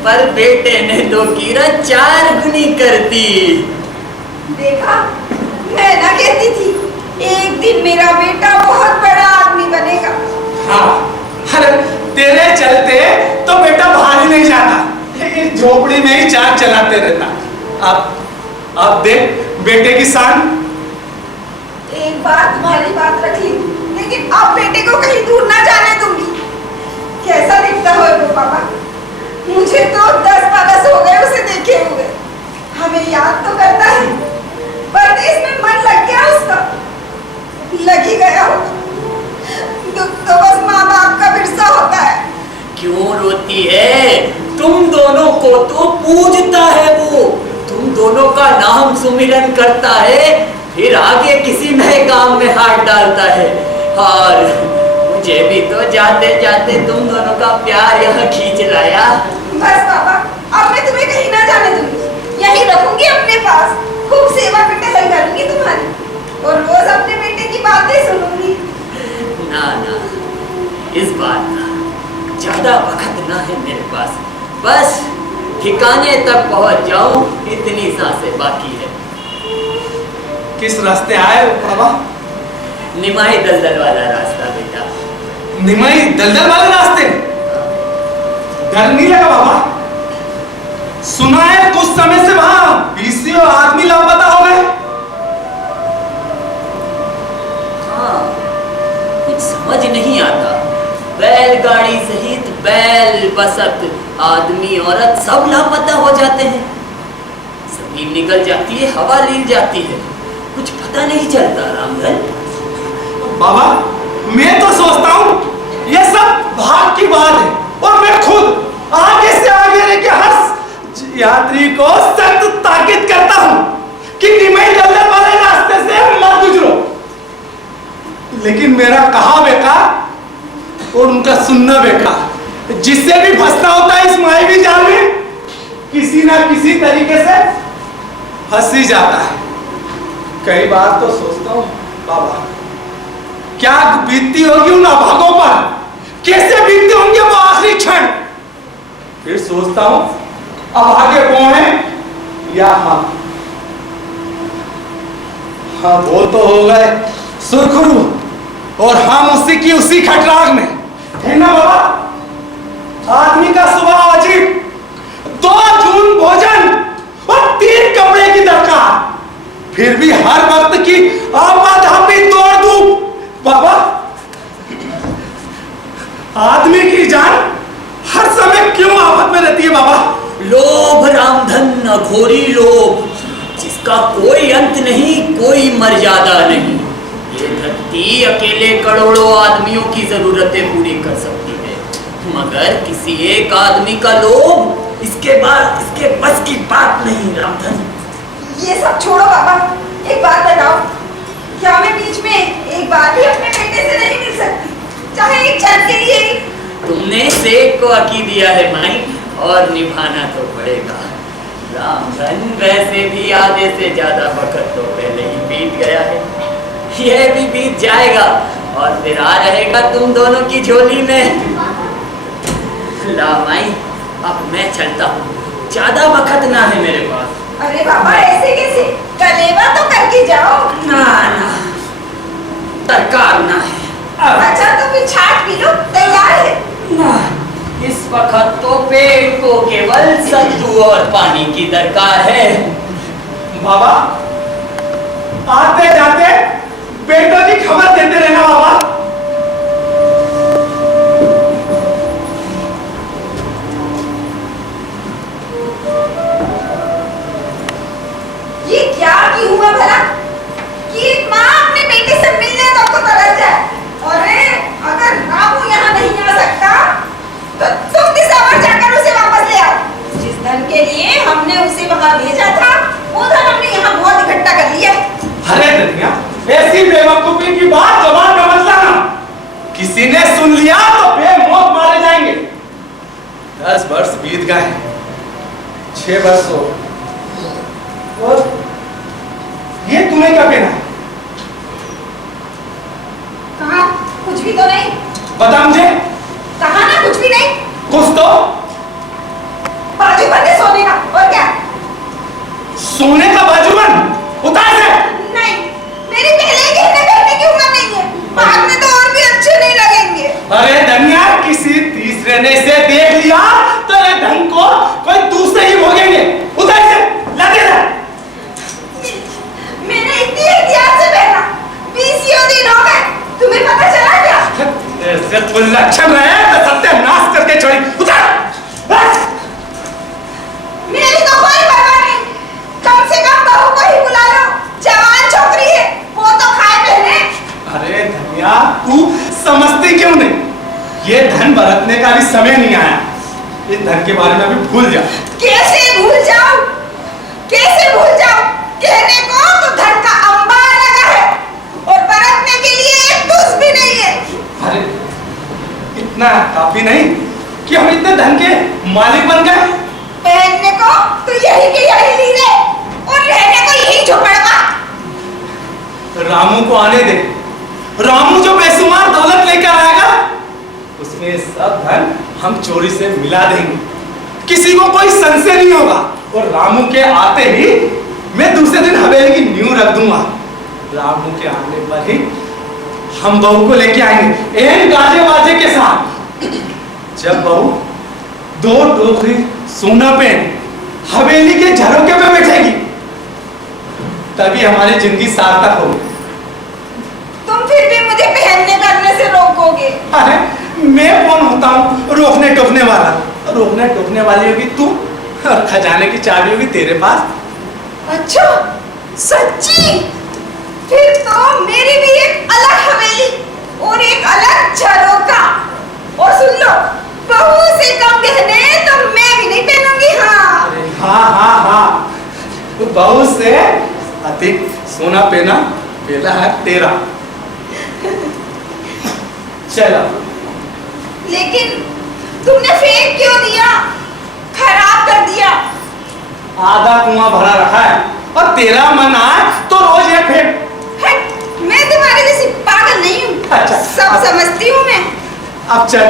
पर बेटे ने 2 कीरा 4 गुनी कर दी। देखा, मैं ना कहती थी एक दिन मेरा बेटा बहुत बड़ा आदमी बनेगा। हाँ, अरे तेरे चलते तो बेटा बाहर ही नहीं जाता, इस झोपड़ी में ही चाक चलाते रहता। अब देख बेटे की शान। एक बार तुम्हारी बात रख ली, लेकिन अब बेटे को कहीं दूर ना जाने दूंगी। कैसा दिखता है वो पापा? मुझे तो 10 बरस हो गए उसे देखे हुए। हमें याद तो करता है, परदेश में मन लग गया उसका। लग ही गया होगा। दुख तो बस माँ बाप का विरसा होता है। क्यों रोती है? तुम दोनों को तो पूजता है वो, तुम दोनों का नाम सुमिरन करता है, फिर आगे किसी नए काम में हाथ डालता है। और मुझे भी तो जाते जाते तुम दोनों का प्यार यहाँ खींच लाया। बस पापा, अब मैं तुम्हें कहीं ना जाने दूंगी, यहीं रखूंगी अपने पास, खूब सेवा करके लग करूंगी तुम्हारी। और रोज अपने बेटे की बातें सुनूंगी। ना ना, इस बात का ज्यादा वक्त ना है मेरे पास। बस ठिकाने तक पहुंच जाऊं, इतनी सांसें बाकी है। किस रास्ते आए हो बाबा? निमाई दलदल वाला रास्ता बेटा। निमाई दलदल वाले रास्ते? डर नहीं लगा बाबा? सुना है कुछ समय से वहां 20 आदमी लापता हो गए। हाँ, कुछ समझ नहीं आता। बैलगाड़ी सहित बैल, बसत, आदमी, औरत सब लापता हो जाते हैं। जमीन निकल जाती है, हवा लील जाती है, कुछ पता नहीं चलता। रामधन बाबा, मैं तो सोचता हूँ ये सब भाग की बात है, और मैं खुद आगे से आगे रह के हर यात्री को सख्त ताकीद करता हूँ कि निमाई दलदल वाले रास्ते से मत गुजरो। लेकिन मेरा कहा बेकार और उनका सुनना बेकार। जिससे भी फंसना होता है इस मायावी जाल में, किसी ना किसी तरीके से फंस ही जाता है। कई बार तो सोचता हूँ बाबा, क्या बीतती होगी उन अभागों पर, कैसे बीतते होंगे वो आखिरी क्षण। फिर सोचता हूँ अभागे वो हैं या हम। हाँ, वो तो हो गए सुरखरू और हम उसी की उसी खटराग में है ना बाबा। आदमी का स्वभाव अजीब, 2 जून भोजन और 3 कपड़े की दरकार, फिर भी हर वक्त की आपाधापी तोड़ दूं बाबा। आदमी की जान हर समय क्यों आफत में रहती है बाबा? लोभ रामधन, अघोरी लोभ, जिसका कोई अंत नहीं, कोई मर्यादा नहीं। ये धरती अकेले करोड़ों आदमियों की जरूरतें पूरी कर सकती है, मगर किसी एक आदमी का लोभ इसके बस की बात नहीं। रामधन, ये सब छोड़ो बाबा, एक बात बताओ, क्या मैं बीच में एक बार भी अपने बेटे से नहीं मिल सकती, चाहे एक क्षण के लिए ही? तुमने सेठ को अकी दिया है माई, और निभाना तो पड़ेगा। रामधन, वैसे भी आधे से ज्यादा वक्त तो पहले ही बीत गया है, यह भी बीत जाएगा और फिर आ रहेगा तुम दोनों की झोली में। ला माई, अब मैं चलता हूँ, ज्यादा वक्त ना है मेरे पास। अरे बाबा, ऐसे कैसे? कलेवा तो करके जाओ। ना ना, दरकार ना है। अच्छा तो फिर छाछ पी लो, तैयार है ना, इस वक्त तो पेट को केवल सत्तू और पानी की दरकार है। बाबा, आते जाते बेटों की खबर देते रहना बाबा। ये क्या की हुआ भला कि एक माँ अपने बेटे से मिलने तक को तरस जाए? अरे अगर रामू यहाँ नहीं आ सकता तो तुम दिसावर जाकर उसे वापस ले आओ। जिस धन के लिए हमने उसे वहाँ भेजा था, वो धन हमने यहाँ बहुत इकट्ठा कर लिया। अरे धनिया, ऐसी बेवकूफी की बात जबान में मत लाना। किसी ने सुन लिया तो बेमौत मारे जाएंगे। 10 वर्ष बीत गए, 6 वर्ष हो, और ये तुम्हें क्या कहना है? कहा कुछ भी तो नहीं। बता मुझे। कहा ना कुछ भी नहीं। कुछ तो। बाजूबंद है सोने का, और क्या? सोने का बाजूबंद उतार से। नहीं, मेरी पहले ही गहने पहनने की उम्र नहीं है, बाद में तो और भी अच्छे नहीं लगेंगे। अरे धनिया, किसी तीसरे ने इसे देख लिया तो ये धन को कोई दूसरे ही भोगेंगे। उतार से, लगे रह। मैंने इतनी एहतियात से पहना, 20 दिन हो गए, तुम्हें पता चला क्या? ऐसे तो लक्षण रहे तो सत्यानाश करके छोड़ी। उतार। मेरी तो कोई परवाह नहीं, कम से कम बहू को ही बुला लो, जवान छोकरी है, वो तो खाए पहने। अरे धनिया, तू समझती क्यों नहीं? ये धन बरतने का भी समय नहीं आया। इस धन के बारे में अभी भूल जा। कैसे भूल जाऊं? कैसे भूल जाऊं? कहने को तो धन का अंबार लगा है और बरतने के लिए एक दूस भी नहीं है। अरे इतना काफी नहीं कि हम इतने धन के मालिक बन गए? पहनने को तो यही के यही लीले और रहने को यही झोपड़वा। रामू को आने दे। रामू जो बेशुमार दौलत लेकर आएगा उसमें सब धन हम चोरी से मिला देंगे, किसी को कोई संशय नहीं होगा। और रामू के आते ही मैं दूसरे दिन हवेली की नींव रख दूंगा। रामू के आने पर ही हम बहू को लेके आएंगे एन गाजे बाजे के साथ। जब बहू 2 टोकरी सोना पहन हवेली के झरोके पे बैठेगी तभी हमारी जिंदगी सार्थक होगी। तुम फिर भी मुझे पहनने करने से रोकोगे? अरे मैं कौन होता हूँ रोकने टोकने वाला? रोकने टोकने वाली होगी तू और खजाने की चाबी होगी तेरे पास। अच्छा सच्ची? फिर तो मेरी भी एक अलग हवेली और एक अलग झरोका। और सुन लो, बहू से कम गहने तो मैं भी नहीं पहनूंगी। हाँ हाँ हाँ हाँ, तो बहू से अधिक सोना पहना पहला है तेरा। चलो। लेकिन तुमने फेंक क्यों दिया? खराब कर दिया। आधा कुआं भरा रखा है और तेरा मन आए तो रोज ये फेंक। मैं तुम्हारे जैसी पागल नहीं हूँ। अच्छा, सब समझती हूँ मैं। अब चल।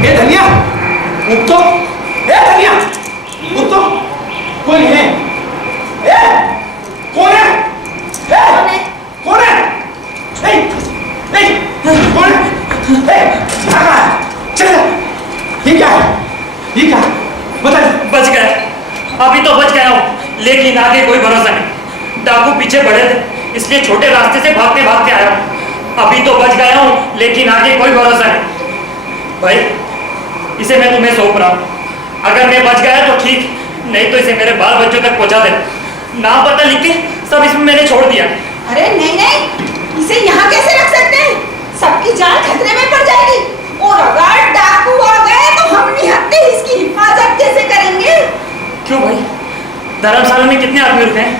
ए धनिया, उठ तो। ए धनिया, उठ तो। कोई है? ए, कौन है? ए, कौन है? ए, ए, कौन है? ए, भागा, चल। ये क्या है? ये क्या है? बता। बच गए, अभी तो बच गया हूँ, लेकिन आगे कोई भरोसा नहीं। डाकू पीछे बढ़े थे, इसलिए छोटे रास्ते से भागते भागते आया हूँ। अभी तो बच गया हूँ, लेकिन आगे कोई भरोसा नहीं। भाई, इसे मैं तुम्हें सौंप रहा हूँ। अगर मैं बच गया तो ठीक, नहीं तो इसे मेरे बाल बच्चों तक पहुंचा दे। नाम पता लिख के सब इसमें मैंने छोड़ दिया। अरे नहीं नहीं, इसे यहाँ कैसे रख सकते हैं? सबकी जान खतरे में पड़ जाएगी। और अगर डाकू आ गए तो हम निहत्थे इसकी हिफाजत कैसे करेंगे? क्यों भाई, धर्मशाला में कितने आदमी रुके हैं?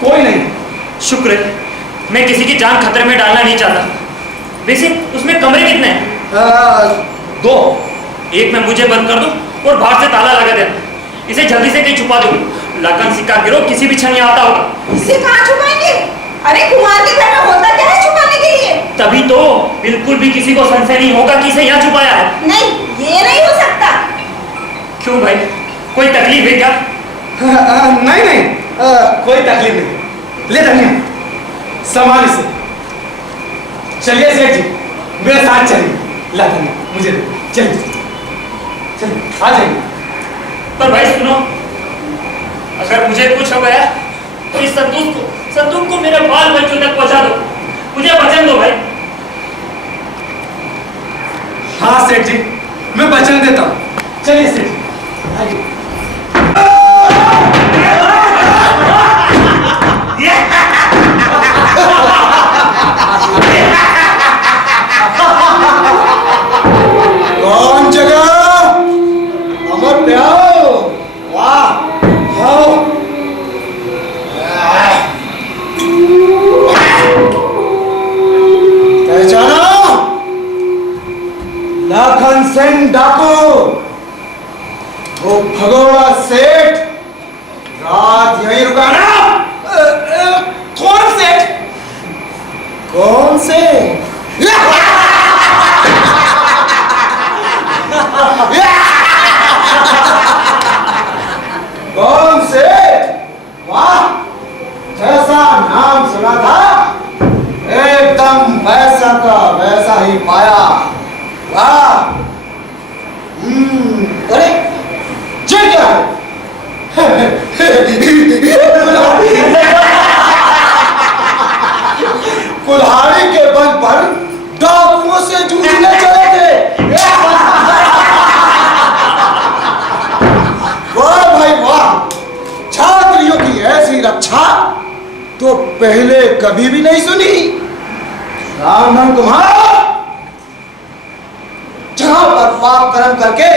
कोई नहीं। शुक्र है, मैं किसी की जान खतरे में डालना नहीं चाहता। वैसे उसमें कमरे कितने हैं? 2। एक में मुझे बंद कर दूं और बाहर से ताला लगा देना। इसे जल्दी से कहीं छुपा दूं। लखन सिक्का गिरोह किसी भी क्षण आता होगा। इसे कहाँ छुपाएंगे? अरे कुमार के घर में होता क्या है छुपाने के लिए? तभी तो बिल्कुल भी किसी को संशय नहीं होगा कि इसे यहाँ छुपाया है। नहीं, ये नहीं हो सकता। क्यों भाई, कोई तकलीफ है क्या? नहीं नहीं, कोई तकलीफ नहीं। ले धनिया, संभाल इसे। चलिए सेठ जी, मेरे साथ चलिए। ला धनिया, मुझे दे। चलिए चलिए, आ जाइए। पर भाई सुनो, अगर मुझे कुछ हो गया तो इस संदूक को मेरे बाल बच्चों तक पहुंचा दो। मुझे वचन दो भाई। हाँ सेठ जी, मैं वचन देता हूँ। चलिए सेठ जी, आइए। कौन जगह? अमर पे आओ। वाह, आओ। पहचाना? लखन सिंह डाकू, वो भगोड़ा सेठ रात यहीं रुका ना? कौन सेठ? कौन से? कौन से? वाह, जैसा नाम सुना था एकदम वैसा का वैसा ही पाया। वाह। अरे ये क्या है? कुल्हाड़ी के बल पर डाकुओं से जूझने चले थे। वाह भाई वाह, छात्रियों की ऐसी रक्षा तो पहले कभी भी नहीं सुनी। रामधन कुमार, जहां पर पाप कर्म करके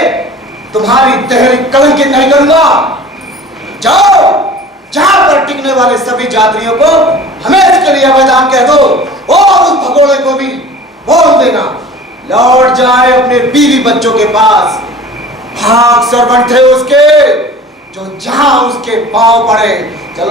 तुम्हारी तहरीक कलंकित नहीं करूंगा। जाओ जहां पर टिकने वाले सभी यात्रियों को हमेशा के लिए अवैधान कह दो और उस भगोड़े को भी बोल देना लौट जाए अपने बीवी बच्चों के पास। भाग सर्वंट थे उसके जो जहां उसके पांव पड़े। चल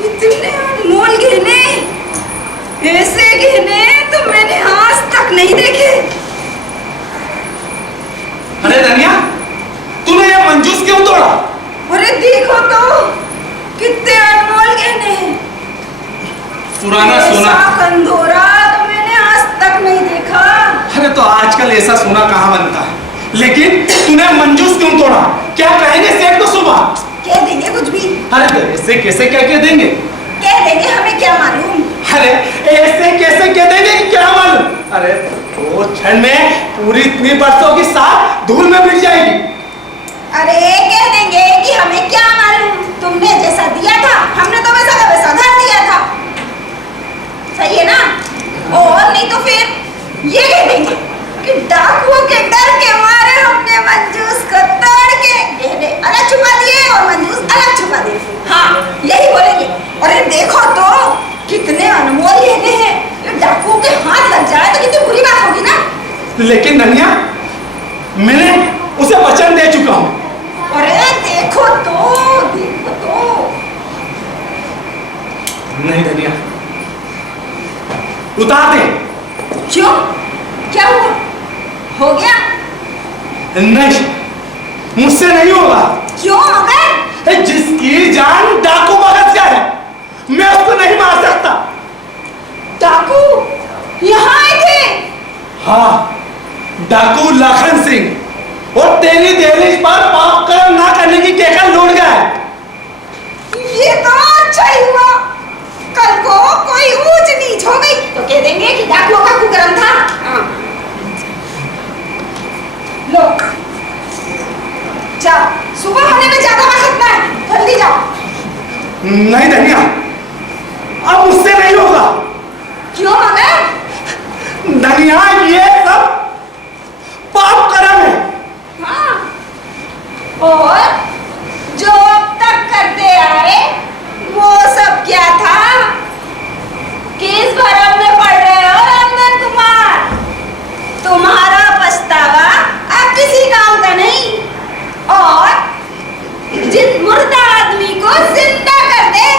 इतने अनमोल गहने, ऐसे गहने तो मैंने आज तक नहीं देखे। अरे धनिया, तूने ये मंजूस क्यों तोड़ा? अरे देखो तो कितने अनमोल गहने हैं। पुराना सोना। ऐसा कंदोरा तो मैंने आज तक नहीं देखा। अरे तो आजकल ऐसा सोना कहाँ बनता है, लेकिन तूने मंजूस क्यों तोड़ा? क्या कहेंगे सेठ को सुबह? कह देंगे कुछ भी। अरे तो ऐसे कैसे क्या कह देंगे? कह देंगे, हमें क्या मालूम। अरे ऐसे कैसे कह देंगे कि क्या मालूम? अरे वो क्षण में पूरी इतनी बरसों की साथ धूल में मिट जाएगी। अरे कह देंगे कि हमें क्या मालूम, तुमने जैसा दिया था हमने तो वैसा का वैसा घर दिया था। सही है ना? और नहीं तो फिर ये कह देंगे कि डाकुओं के डर के मारे हमने मंजूस को तोड़ के गहने अलग छुपा दिए और मंजूस अलग छुपा दिए। हाँ, यही बोलेंगे। अरे देखो तो कितने अनमोल गहने हैं, ये डाकुओं के हाथ लग जाए तो कितनी बुरी बात होगी ना। लेकिन धनिया, मैंने उसे वचन दे चुका हूँ। अरे देखो तो नहीं धनिया, उतार दे। क्यों? क्या हुआ? हो गया? नहीं, मुझसे नहीं होगा। क्यों मगर? जिसकी जान डाकू भगत का है, मैं उसको नहीं मार सकता। डाकू यहाँ आए थे? हाँ, डाकू लखन सिंह और तेरी दहलीज पर पाप कर्म ना करने की कहकर लौट गया है। ये तो अच्छा ही हुआ। कल को कोई ऊंच नीच हो गई तो कह देंगे कि डाकुओं का कुकर्म था। हाँ। लो जाओ, सुबह होने में ज्यादा वक्त है, जल्दी जाओ। नहीं धनिया, अब मुझसे नहीं होगा। क्यों मगर? धनिया, ये सब पाप कर्म है। हाँ। और जो अब तक करते आए वो सब क्या था? किस भरम में पड़ रहे हो रामधन कुमार? तुम्हारा पछतावा अब किसी काम का नहीं। और जिन मुर्दा आदमी को जिंदा कर दे,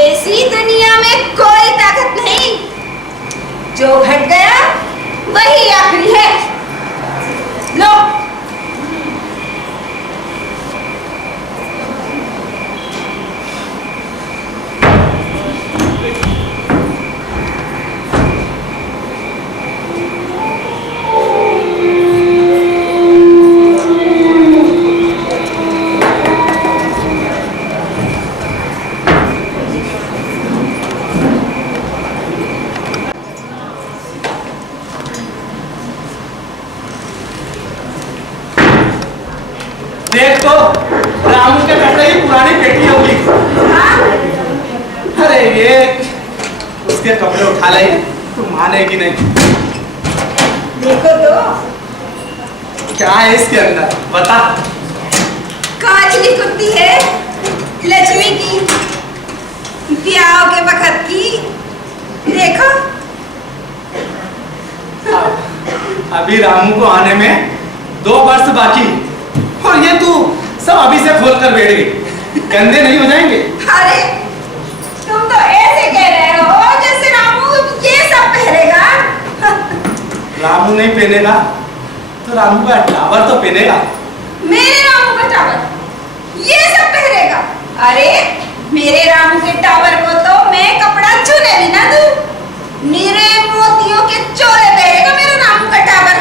ऐसी दुनिया में कोई ताकत नहीं। जो घट गया वही आखिरी है। लो देख तो, रामू के कपड़े की पुरानी पेटी होगी। अरे ये उसके कपड़े उठा ले, तू मानेगी नहीं। देखो तो क्या है इसके अंदर, बता। कांचली कुर्ती है, लक्ष्मी की, ब्याह के वक्त की। देखो अभी रामू को आने में 2 वर्ष बाकी, और ये तू सब अभी से खोल कर बैठ गई। गंदे नहीं हो जाएंगे? अरे तुम तो ऐसे कह रहे हो जैसे रामू ये सब पहनेगा। रामू नहीं पहनेगा तो रामू का टावर तो पहनेगा। मेरे रामू का टावर ये सब पहनेगा? अरे मेरे रामू के टावर को तो मैं कपड़ा छूने भी ना दूं। नीरे मोतियों के चोले पहनेगा मेरा नाम का टावर।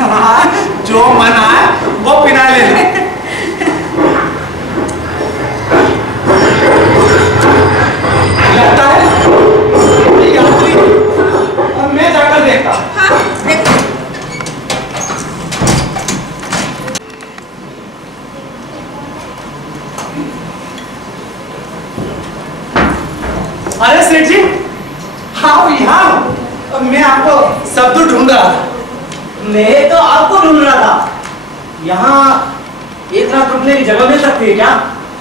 हाँ जो मन आए वो पिना ले लो। लगता है ये यात्री और मैं जाकर देखता। हाँ देखो। अरे सेठ जी, हाँ यहाँ हूँ। मैं आपको सब दूर ढूंढ रहा था। मैं तो आपको ढूंढ रहा था। यहाँ एक रात रुकने की जगह मिल सकती है क्या?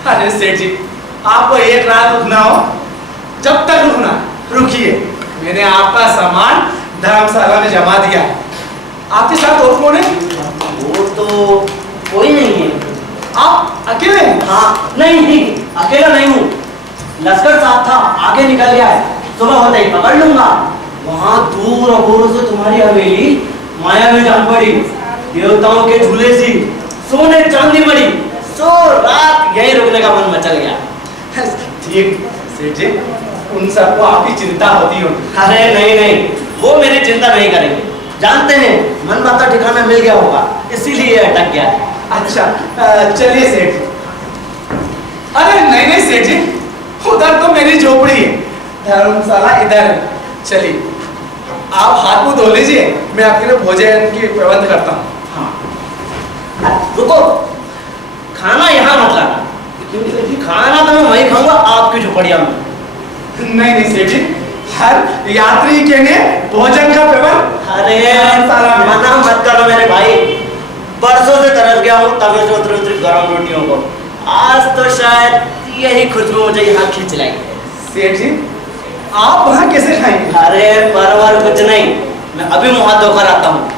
अरे सेठ जी, आपको एक रात रुकना हो, जब तक रुकना रुकिए। मैंने आपका सामान धर्मशाला में जमा दिया। आपके साथ और कौन है? वो तो कोई नहीं है। आप अकेले हैं? हाँ नहीं, अकेला नहीं हूँ। लश्कर साहब था, आगे निकल गया है। सुबह होते ही पकड़ लूंगा। वहाँ दूर अबोर से तुम्हारी हवेली माया में जान पड़ी। देवताओं के झूले सी सोने चांदी मड़ी। सो रात यही रुकने का मन मचल गया। ठीक सेठ जी, उन सबको आपकी चिंता होती होगी। अरे नहीं नहीं, वो मेरी चिंता नहीं करेंगे। जानते हैं मन माता ठिकाना मिल गया होगा, इसीलिए अटक गया। अच्छा चलिए सेठ। अरे नहीं नहीं सेठ जी, उधर तो मेरी झोपड़ी है, धर्मशाला इधर है। चलिए आप हाथ मुंह धो लीजिए, मैं आपके लिए भोजन की प्रबंध करता हूँ। हाँ रुको, खाना यहाँ मत लाना, क्योंकि खाना तो मैं वहीं खाऊंगा आपकी झोपड़िया में। नहीं नहीं सेठ जी, हर यात्री के लिए भोजन का प्रबंध। अरे मना मत करो मेरे भाई, परसों से तरस गया हूँ तवे से उतरी गरम रोटियों को। आज तो शायद यही खुशबू मुझे यहाँ खींच लाएगी। सेठ जी आप वहाँ कैसे खाएंगे? अरे परवर कुछ नहीं, मैं अभी मुँह हाथ धोकर आता हूँ।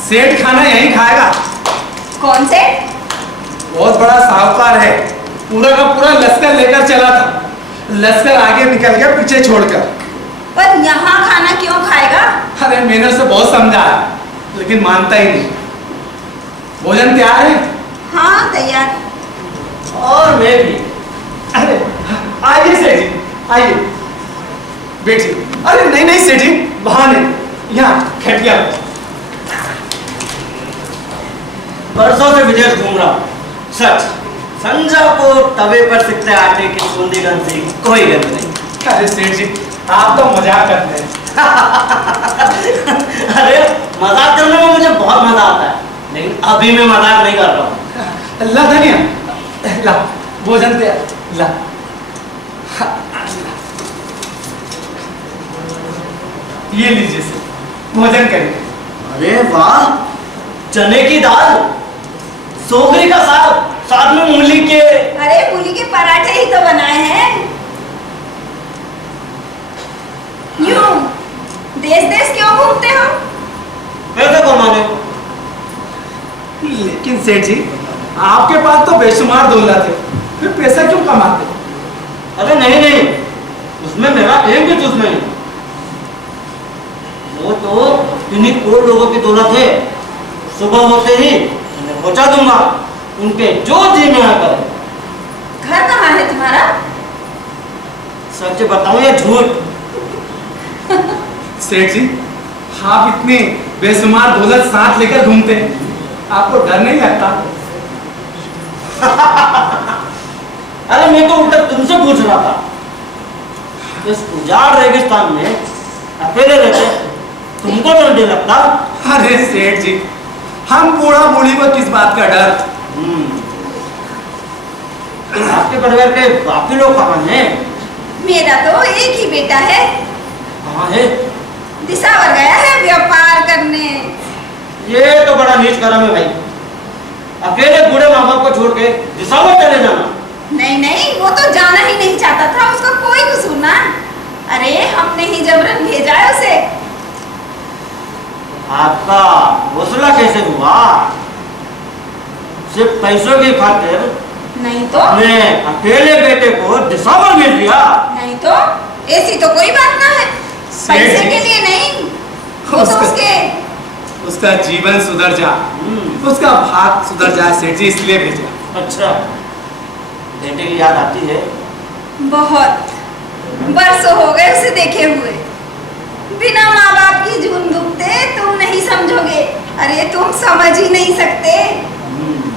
सेठ खाना यहीं खाएगा। कौन से? बहुत बड़ा साहूकार है, पूरा का पूरा लश्कर लेकर चला था। लश्कर आगे निकल गया पीछे छोड़कर। पर यहाँ खाना क्यों खाएगा? अरे मैंने उसे बहुत समझाया, लेकिन मानता ही नहीं। भोजन तैयार है? हाँ तैयार। और मैं भी। अरे आइए सेठ जी, आइए बैठिए। अरे नहीं नहीं सेठ जी, वहां नहीं, यहाँ खटिया। परसों से विदेश घूम रहा हूँ। सच संजा को तवे पर सिकते आटे की बूंदी से कोई गंध नहीं। अरे सेठ जी आप तो मजाक करते हैं। अरे मजाक करने में मुझे बहुत मजा आता है, लेकिन अभी मैं मजाक नहीं कर रहा हूँ। ला धनिया, ला भोजन तैयार, ला। ये लीजिए सर, भोजन करिए। अरे वाह, चने की दाल, सोगरी का साग, साथ में मूली के। अरे मूली के पराठे ही तो बनाए हैं। यूं देश देश क्यों घूमते हो? पैसे कमाने। लेकिन सेठ जी आपके पास तो बेशुमार दौलत है, फिर पैसा क्यों कमाते? अरे नहीं नहीं, उसमें मेरा एक भी दुश्मन नहीं। वो तो इन्हीं कोई लोगों की दौलत है। सुबह होते ही उन्हें पहुंचा दूंगा, उनके जो जी में आकर। घर कहाँ है तुम्हारा? सच बताऊं या झूठ? सेठ जी आप इतने बेशुमार दौलत साथ लेकर घूमते हैं, आपको डर नहीं लगता? अरे मैं तो उल्टा तुमसे पूछ रहा था, इस उजाड़ रेगिस्तान में अकेले रहते तुमको डर नहीं लगता? अरे सेठ जी हम बूढ़ा बूढ़ी को किस बात का डर? आपके परिवार के बाकी लोग कहाँ हैं? मेरा तो एक ही बेटा है। कहाँ है? दिसावर गया है व्यापार करने। ये तो बड़ा नीच कर्म है भाई, अकेले बूढ़े माँ बाप को छोड़ के दिसावर चले जाना। नहीं नहीं, वो तो जाना ही नहीं चाहता था, उसका कोई कसूर ना। अरे हमने ही जबरन भेजा है उसे। आपका हौसला कैसे हुआ? सिर्फ पैसों की खातिर नहीं तो? मैं अकेले बेटे को दिसावर भेज दिया। नहीं तो ऐसी तो कोई बात ना है। पैसे के लिए नहीं, वो तो उसके उसका जीवन सुधर जाए, उसका भाग सुधर जाए सेठ जी, इसलिए भेजा। अच्छा, बेटे की याद आती है? बहुत बरसों हो गए उसे देखे हुए। बिना माँ बाप की जून दुखते तुम नहीं समझोगे, अरे तुम समझ ही नहीं सकते।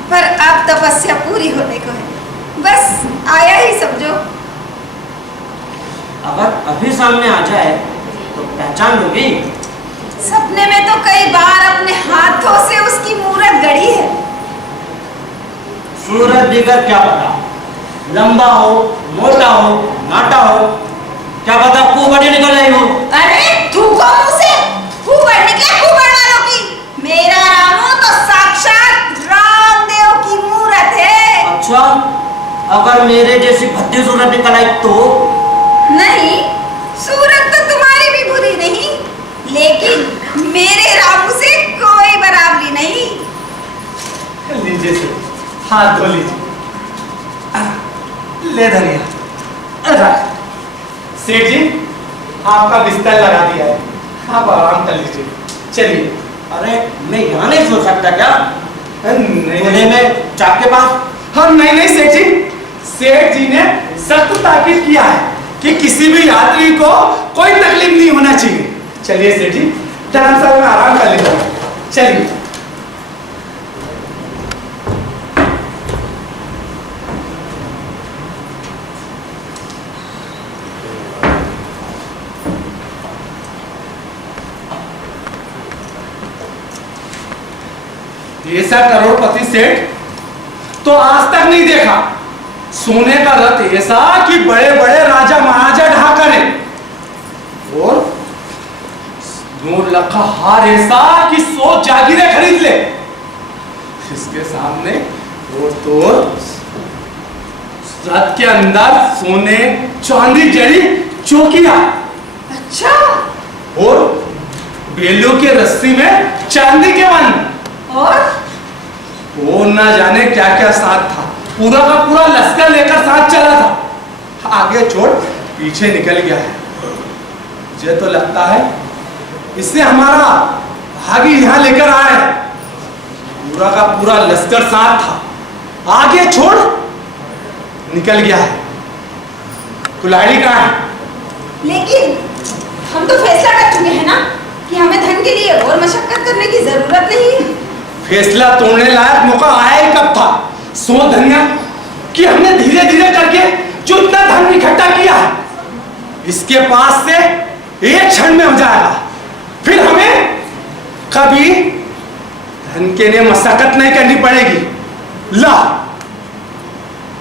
पर अब तपस्या पूरी होने को है, बस आया ही समझो। अगर अभी सामने आ जाए तो पहचान लोगी? सपने में तो कई बार अपने हाथों से उसकी मूरत गढ़ी है। सूरत दिगर क्या पता, लंबा हो, मोटा हो, नाटा हो, क्या पता कुबड़ी निकल आई हो। अरे थूको मुंह से, कुबड़ निकले कुबड़ वालों की। मेरा रामू तो साक्षात रामदेव की मूरत है। अच्छा, अगर मेरे जैसी भद्दी सूरत निकल आई तो? नहीं, सूरत तो तुम्हारी भी बुरी नहीं, लेकिन मेरे रामू से कोई बराबरी नहीं। लीजिए से हाथ धो लीजिए, ले धनिया। सेठ जी, आपका बिस्तर लगा दिया है, आप आराम कर लीजिए, चलिए। अरे मैं यहाँ नहीं सो सकता क्या? नहीं में चाक के पास? हाँ नहीं सेठ जी, सेठ जी ने सख्त ताकीद किया है कि किसी भी यात्री को कोई तकलीफ नहीं होना चाहिए। चलिए सेठ जी, धर्मशाला में आराम कर लेता हूँ, चलिए। ऐसा करोड़पति सेठ तो आज तक नहीं देखा। सोने का रथ ऐसा कि बड़े बड़े राजा महाराजा ढा करे, और 2 लाख का हार ऐसा कि 100 जागीरें खरीद ले। इसके सामने तो रथ के अंदर सोने चांदी जड़ी चौकियां, अच्छा, और बेलों के रस्सी में चांदी के बंद, और वो ना जाने क्या क्या साथ था। पूरा का पूरा लश्कर लेकर साथ चला था, आगे छोड़ पीछे निकल गया है। मुझे तो लगता है इससे हमारा भागी यहाँ लेकर आया है। पूरा का पूरा लश्कर साथ था, आगे छोड़ निकल गया है। कुल्हाड़ी कहाँ है? लेकिन हम तो फैसला कर चुके हैं ना कि हमें धन के लिए और मशक्कत करने की जरूरत नहीं। फैसला तोड़ने लायक मौका आया ही कब था? सो धनिया कि हमने धीरे धीरे करके जो इतना धन इकट्ठा किया है, इसके पास से एक क्षण में हो जाएगा। फिर हमें कभी धन के लिए मशक्कत नहीं करनी पड़ेगी। ला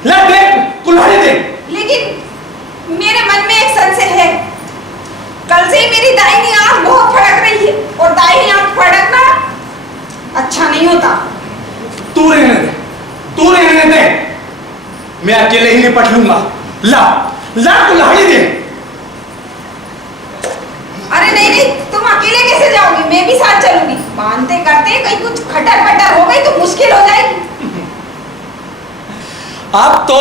ला देख, कुल्हाड़ी देख। लेकिन मेरे मन में एक संशय है। कल से ही मेरी दाहिनी आंख बहुत फड़क रही है, और दाहिनी आंख फड़कना अच्छा नहीं होता। तू रहने दे, तू रहने दे, मैं अकेले ही निपट लूंगा। ला ला कुल्हाड़ी दे। अरे नहीं नहीं, तुम अकेले कैसे जाओगे? मैं भी साथ चलूंगी। बांधते करते कहीं कुछ खटर पटर हो गई तो मुश्किल हो जाएगी। अब तो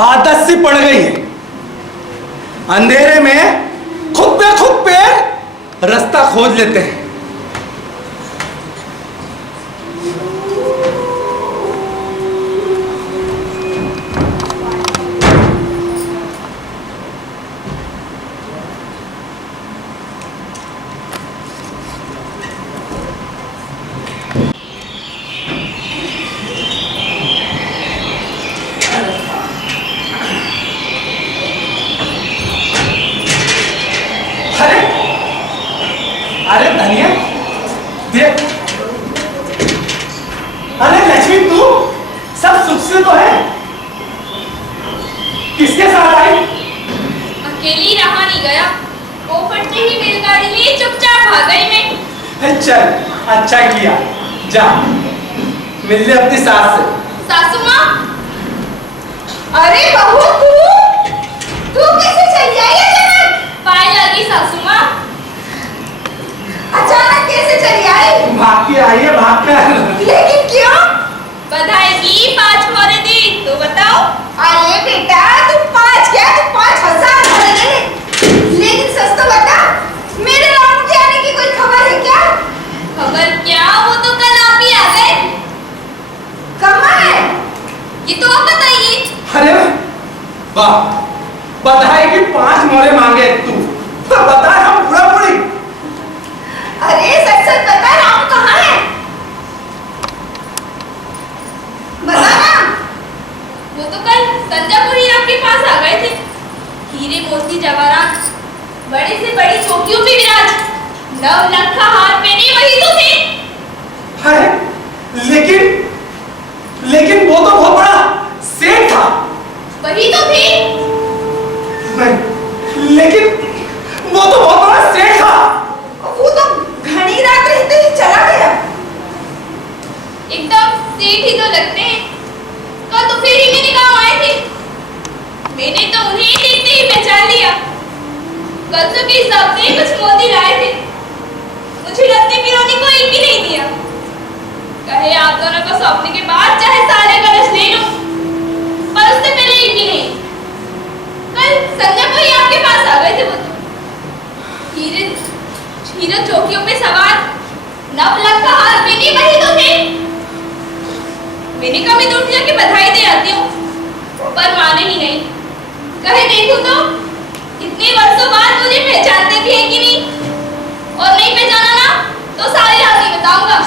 आदत सी पड़ गई है, अंधेरे में खुद पे खुद पैर रास्ता खोज लेते हैं। अरे धनिया देख, अरे लक्ष्मी तू सब सुख से तो है? किसके साथ आई? अकेली रहा नहीं गया, वो फटते ही बैलगाड़ी लिए चुपचाप भाग गई मैं। चल अच्छा किया, जा मिल ले अपनी सास से। सासू माँ, अरे बहू तू कैसे चली आई अचानक? पाए लगी सासू माँ। अचानक कैसे चली आई? भाग के आई है, भाग कर। लेकिन क्यों? बधाई की 5 खोरे दी, तो बताओ। अरे बेटा, तू 5 क्या, तू 5000 खोरे दे। लेकिन सच तो बता, मेरे रामू के आने की कोई खबर है क्या? वाह, बधाई की 5 मोहरे मांगे तू, तो बता हम बुरा बुरी। अरे सच सच बता, राम कहाँ है? बता ना। वो तो कल संजापुर ही आपके पास आ गए थे। हीरे मोती जवाहरात, बड़ी से बड़ी चौकियों में विराज, 9 लाख का हार पहने वही तो थे। अरे लेकिन वो तो बहुत बड़ा सेठ था। वही तो थे। नहीं, लेकिन वो तो बहुत बड़ा सेठ था। वो तो घनी रात रहते ही चला गया। एकदम सेठ ही तो लगते हैं। कल तो फेरी में निगाह आए थे, मैंने तो उन्हें देखते ही पहचान लिया। कल के हिसाब से कुछ मोती लाए थे, मुझे रत्ती पिरोने को एक भी नहीं दिया। कहे आप दोनों को सौंपने के बाद चाहे सारे कलश ले लो, पर उससे पहले एक भी नहीं। कल संजय को ही आपके पास आ गए थे। वो हीरे चौकियों पे सवार 9 लाख का हार पहने वही तो थे। मैंने कभी दूर जाके बधाई दे आती हूँ, पर माने ही नहीं। कहे देखूं तो इतने वर्षों बाद मुझे पहचानते भी हैं कि नहीं, और नहीं पहचाना ना तो सारी रात ही बताऊंगा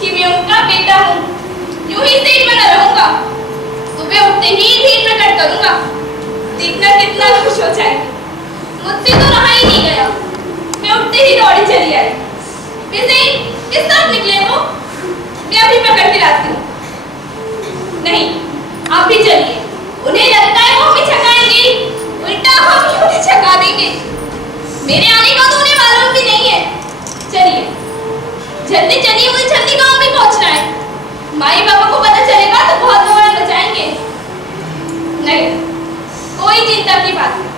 कि मैं उनका बेटा हूँ। यूं ही स्टेज में न रहूंगा, सुबह उठते ही धीर प्रकट करूंगा, देखना कितना खुश हो जाए। मुझसे तो रहा ही नहीं गया, मैं उठते ही दौड़ी चली आई। वैसे किस तरफ निकले वो, मैं अभी पकड़ के लाती हूँ। नहीं, आप भी चलिए, उन्हें लगता है वो हमें छकाएंगे, उल्टा हम ही उन्हें छका देंगे। मेरे आने का तो उन्हें मालूम भी नहीं है। चलिए जल्दी चलिए, मुझे जल्दी गांव में पहुंचना है। माई बाबा को पता चलेगा तो बहुत बवाल मचाएंगे। नहीं, कोई चिंता की बात नहीं,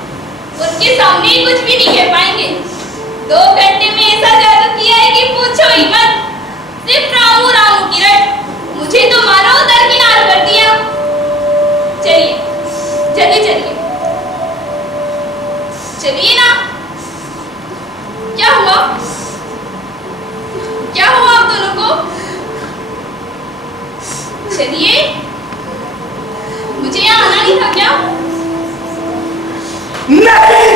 उनके सामने कुछ भी नहीं कह पाएंगे। 2 घंटे में ऐसा जादू किया है कि पूछो ही मत। सिर्फ रामू रामू की रट, मुझे तो मानो दरकिनार कर दिया। चलिए जल्दी चलिए, चलिए ना। क्या हुआ, क्या हुआ आप दोनों को? चलिए, मुझे यहाँ आना नहीं था क्या? नहीं,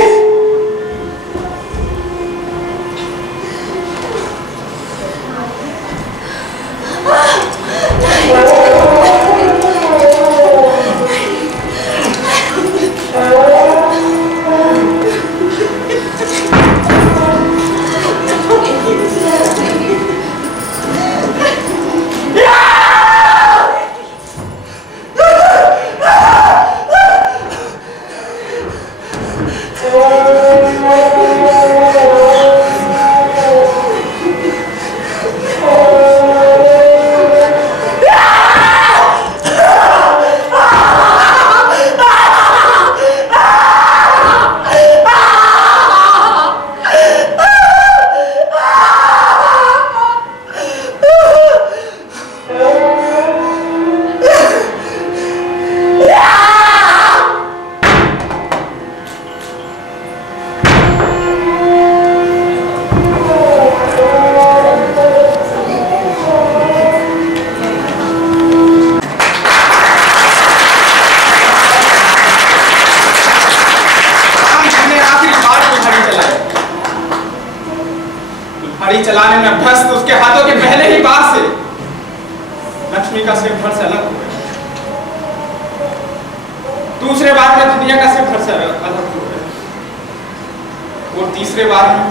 हड़ी चलाने में अभ्यस्त उसके हाथों के पहले ही बार से लक्ष्मी का सिर फर से अलग हो गया। दूसरे बार में दुनिया का सिर फर से अलग हो गया, और तीसरे बार में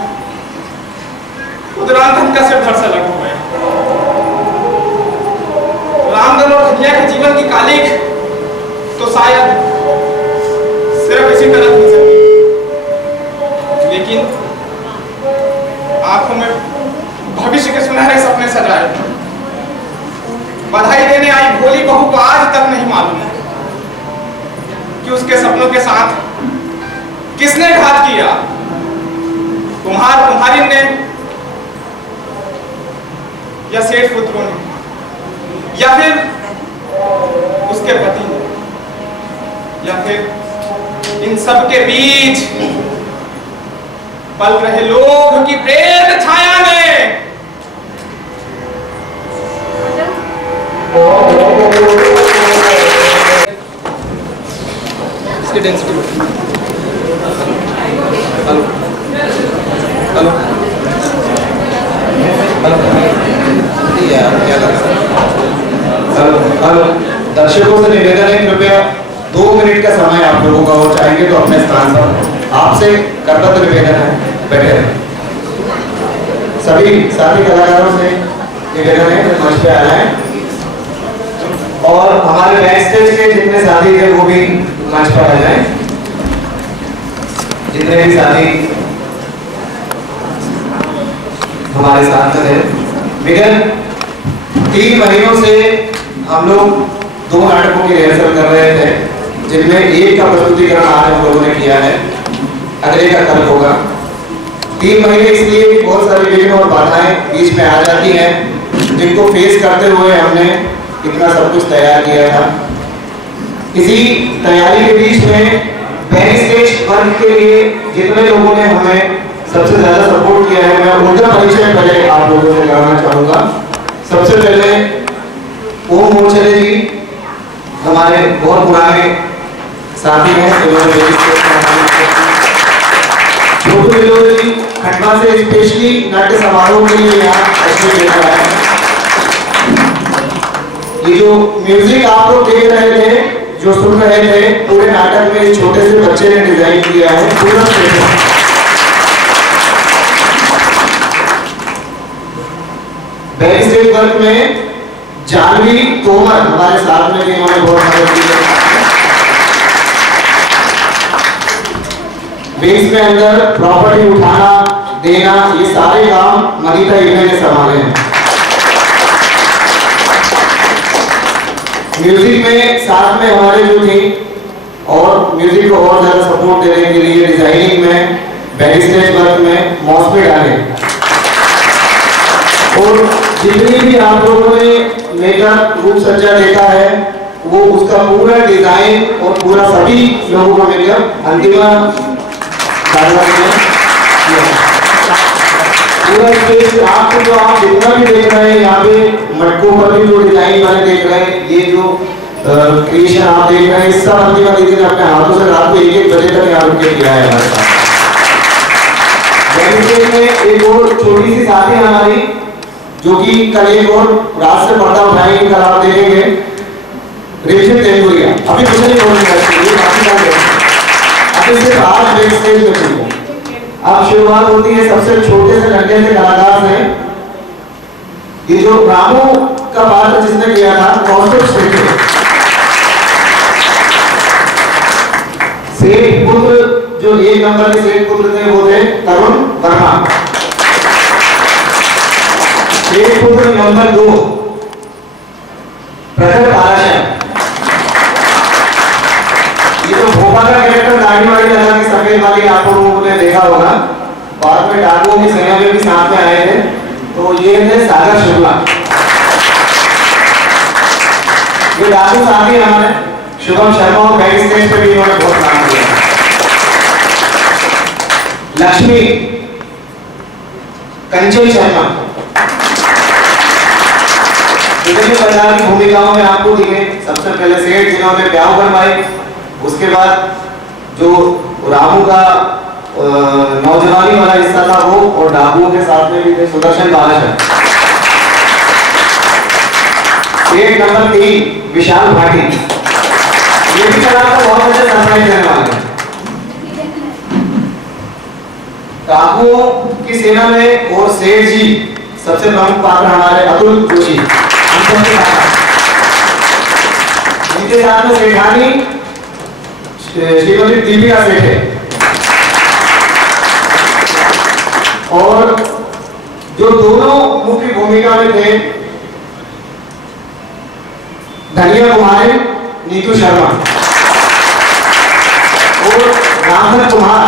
रामधन का सिर फर से अलग हो गया। रामधन और दुनिया के जीवन की कालिक तो शायद सिर्फ इसी तरह थी सकती, लेकिन आंखों में भविष्य के सुनहरे सपने सजाए। बधाई देने आई भोली बहू को आज तक नहीं मालूम कि उसके सपनों के साथ किसने घात किया, कुम्हारिन ने या सेठ पुत्रों ने या फिर उसके पति ने, या फिर इन सब के बीच पल रहे लोग की प्रेत छाया में। इसकी डेंसिटी हेलो हेलो हेलो यार क्या कर रहा हेलो हेलो दर्शकों से निवेदन है कृपया 2 मिनट का समय आप लोगों का हो चाहेंगे तो अपने स्थान पर आपसे करबद्ध निवेदन है बैठे रहें। सभी साथी कलाकारों से निवेदन है मंच पे आ जाएं और हमारे बैक स्टेज के जितने साथी थे वो भी मंच पर आ जाएं। जितने भी साथी हमारे साथ थे विगत 3 महीनों से हम लोग 2 नाटकों की रिहर्सल कर रहे थे जिनमें एक का प्रस्तुतिकरण आज हम लोगों ने किया है, अगले का कल होगा। 3 महीने इसलिए कि बहुत सारी विघ्न और बाधाएं बीच में आ जाती हैं जिनको फेस करते हुए हमने इतना सब कुछ तैयार किया था। इसी तैयारी के बीच में बैक स्टेज वर्क के लिए जितने लोगों ने हमें सबसे ज्यादा सपोर्ट किया है मैं उनका परिचय पहले आप लोगों से कराना चाहूंगा। सबसे पहले ओम मोचले जी हमारे बहुत पुराने साथी हैं, छोटू बिलोरे जी खंडवा से स्पेशली नाट्य समारोह के लिए यहाँ तशरीफ लेकर आए हैं। ये जो म्यूजिक आप लोग देख रहे थे जो सुन रहे थे पूरे नाटक में इस छोटे से बच्चे ने डिजाइन किया है पूरा बैक स्टेज वर्क में जानवी तोमर हमारे साथ में भी इन्होंने बहुत मदद की है। बेस में अंदर प्रॉपर्टी उठाना देना ये सारे काम मनीता इन्होंने ने संभाले हैं। म्यूजिक में साथ में हमारे जो थी और म्यूजिक को और ज्यादा सपोर्ट देने के लिए डिजाइनिंग में बैक स्टेज वर्क में मौसमी डाले और जितनी भी आप लोगों ने मेकअप रूप सज्जा देखा है वो उसका पूरा डिजाइन और पूरा सभी लोगों का मेकअप अंतिमा पूरा स्टेज आपको जो आप जितना भी देख रहे हैं यहाँ पे मटकों पर भी जो डिजाइन बने देख रहे हैं ये जो क्रिएशन आप देख रहे हैं सब अंतिमा दीदी ने अपने हाथों से रात को 1-1 बजे तक यहाँ रुक के किया है हमारे साथ। में एक और छोटी सी साथी हमारी जो कि कल एक और रात से पर्दा उठाएंगे कल आप देखेंगे रिमझिम तेंदुलिया अभी कुछ नहीं बोलने अभी सिर्फ आज बैक स्टेज में थी। अब शुरुआत होती है सबसे छोटे से लड़के से कलाकार से। ये जो रामू का पात्र जिसने किया था कौस्तुभ सेठ पुत्र जो 1 नंबर के सेठ पुत्र थे वो थे तरुण वर्मा। सेठ पुत्र नंबर 2 प्रखर पाराशर। ये जो भोपाल का कैरेक्टर दाढ़ी वाली लगा के सफेद वाली आप लोगों ने देखा होगा, बाद में डाकुओं की सेना में भी साथ में आए थे, तो ये थे सागर शुक्ला। ये डाकू साथी हमारे शुभम शर्मा और बैक स्टेज पे भी इन्होंने बहुत काम किया। लक्ष्मी कंचन शर्मा विभिन्न प्रकार की भूमिकाओं में आपको दिखे। सबसे पहले सेठ जिन्होंने ब्याह करवाए, उसके बाद जो रामू का नौजवानी वाला हिस्सा था वो और डाकुओं के साथ में भी थे सुदर्शन बालाशर। सेठ नंबर 3 विशाल भाटी ये भी चला था बहुत अच्छे सरप्राइज देने वाले। डाकुओं की सेना में और सेठ जी सबसे प्रमुख पात्र हमारे अतुल जोशी इनके साथ में सेठानी श्रीमती दीपिका सेठ है और जो दोनों मुख्य भूमिका में थे धनिया कुमारी नीतू शर्मा और रामधन कुमार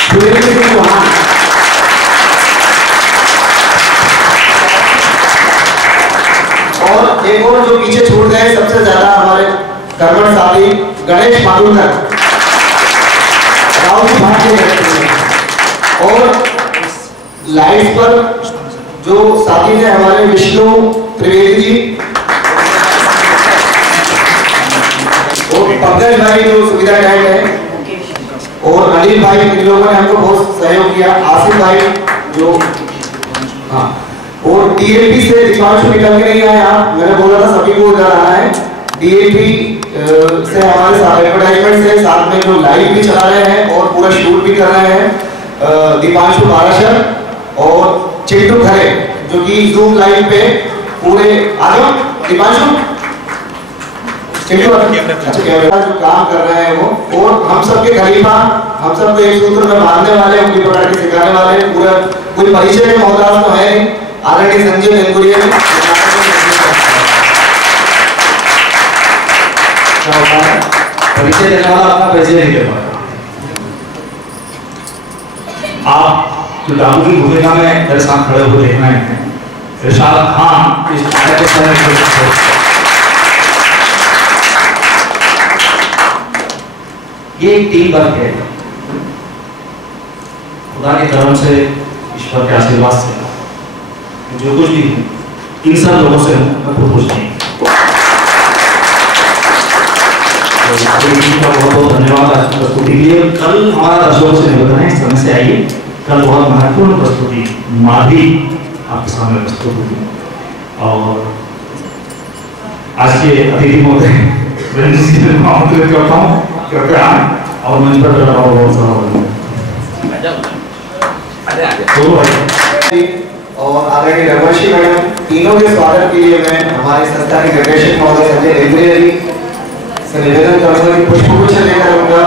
सुरेंद्र सिंह चौहान। और एक और जो पीछे छूट गए सबसे ज्यादा हमारे कर्मठ साथी गणेश मालूकर राहुल भारतीय और लाइव पर जो साथी थे हमारे विष्णु त्रिवेदी जी और पंकज भाई जो सुविधा गाइड है, और अनिल भाई, इन लोगों ने हमको बहुत सहयोग किया। आसिफ भाई जो, हाँ, और डीएपी से दीपांशु निकल के नहीं आया, मैंने बोला था सभी को उधर आना है। डीएपी से हमारे साथ एडवर्टाइजमेंट से साथ में जो लाइव भी चला रहे हैं और पूरा शूट भी कर रहे हैं दीपांशु बाराशर और चिंटू खरे, जो कि जूम लाइव पे पूरे आगे दीपांशु कैमरा जो काम कर रहे हैं वो, और हम सबके खलीफा, हम सबको एक सूत्र में बांधने वाले, उनकी पकड़ के सिखाने वाले, पूरा कोई परिचय में मोहताज तो है नहीं, आदरणीय संजय वेंगुरिया परिचय देने वाला अपना परिचय नहीं दे पाता। आप जो डाकू की भूमिका में मेरे साथ खड़े हुए देख रहे हैं, इरशाद खान इस नाटक के समय ये एक टीम वर्क है। खुदा की तरफ से, ईश्वर के आशीर्वाद से जो कुछ भी इन सब लोगों से मैं खुद खुश नहीं। बहुत बहुत धन्यवाद आज प्रस्तुति के लिए। कल हमारा दर्शकों से निवेदन है, समय से आइए। कल बहुत महत्वपूर्ण प्रस्तुति माधी आपके सामने प्रस्तुत होगी, और आज के अतिथि महोदय आमंत्रित करता हूँ कृपया और मंच पर बहुत सारा और आदरणीय रघुवंशी मैडम, तीनों के स्वागत के लिए मैं हमारे संस्था के निर्देशक महोदय संजय वेंगुरिया जी से निवेदन करूंगा कि पुष्पगुच्छ लेकर उनका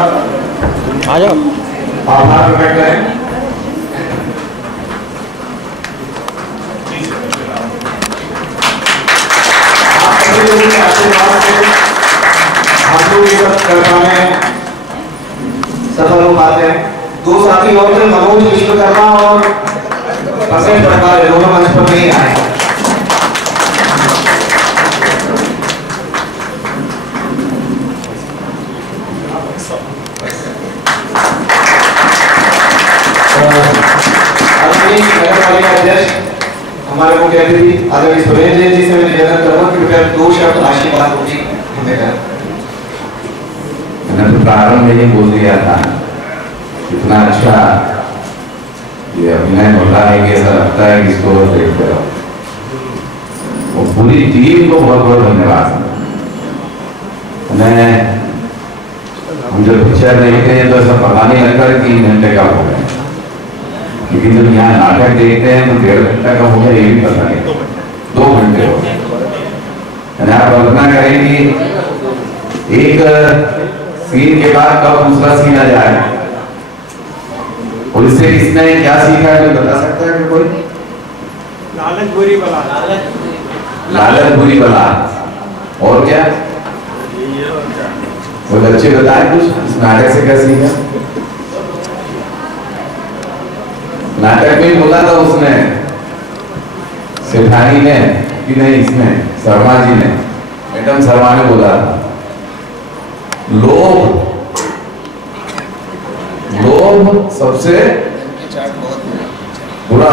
आभार प्रकट करें। आशीर्वाद से हम लोग ये सब कर पाए, सफल हो पाते हैं। दो साथी और थे, मनोज विश्वकर्मा और बसंत प्रकार, दोनों मंच पर नहीं आए। अध्यक्ष हमारे मुख्य अतिथि आदरणीय सुरेंद्र जी से मैं निवेदन करूंगा कि कृपया 2 शब्द आशीर्वाद होगी हमें कर। मैंने तो प्रारंभ में ही बोल दिया था, इतना अच्छा ये अभिनय होता है कि ऐसा लगता है कि इसको देखते रहो। और पूरी टीम को बहुत बहुत धन्यवाद। हम जब पिक्चर देखते हैं तो ऐसा पता नहीं लगता 3 घंटे का हो गया, लेकिन जब यहाँ नाटक देखते हैं तो 1.5 घंटा का हो गया ये भी पता नहीं, 2 घंटे हो गए। आप कल्पना करें कि एक सीन के बाद कब दूसरा सीन आ जाए, और इससे किसने क्या सीखा है बता सकता है कि कोई? लालच बुरी बला। लालच बुरी बला। और क्या वो बच्चे बताए कुछ इस नाटक से क्या सीखा? नाटक में बोला था उसने, सेठानी ने कि नहीं, इसने शर्मा जी ने, मैडम शर्मा ने बोला लोभ सबसे बुरा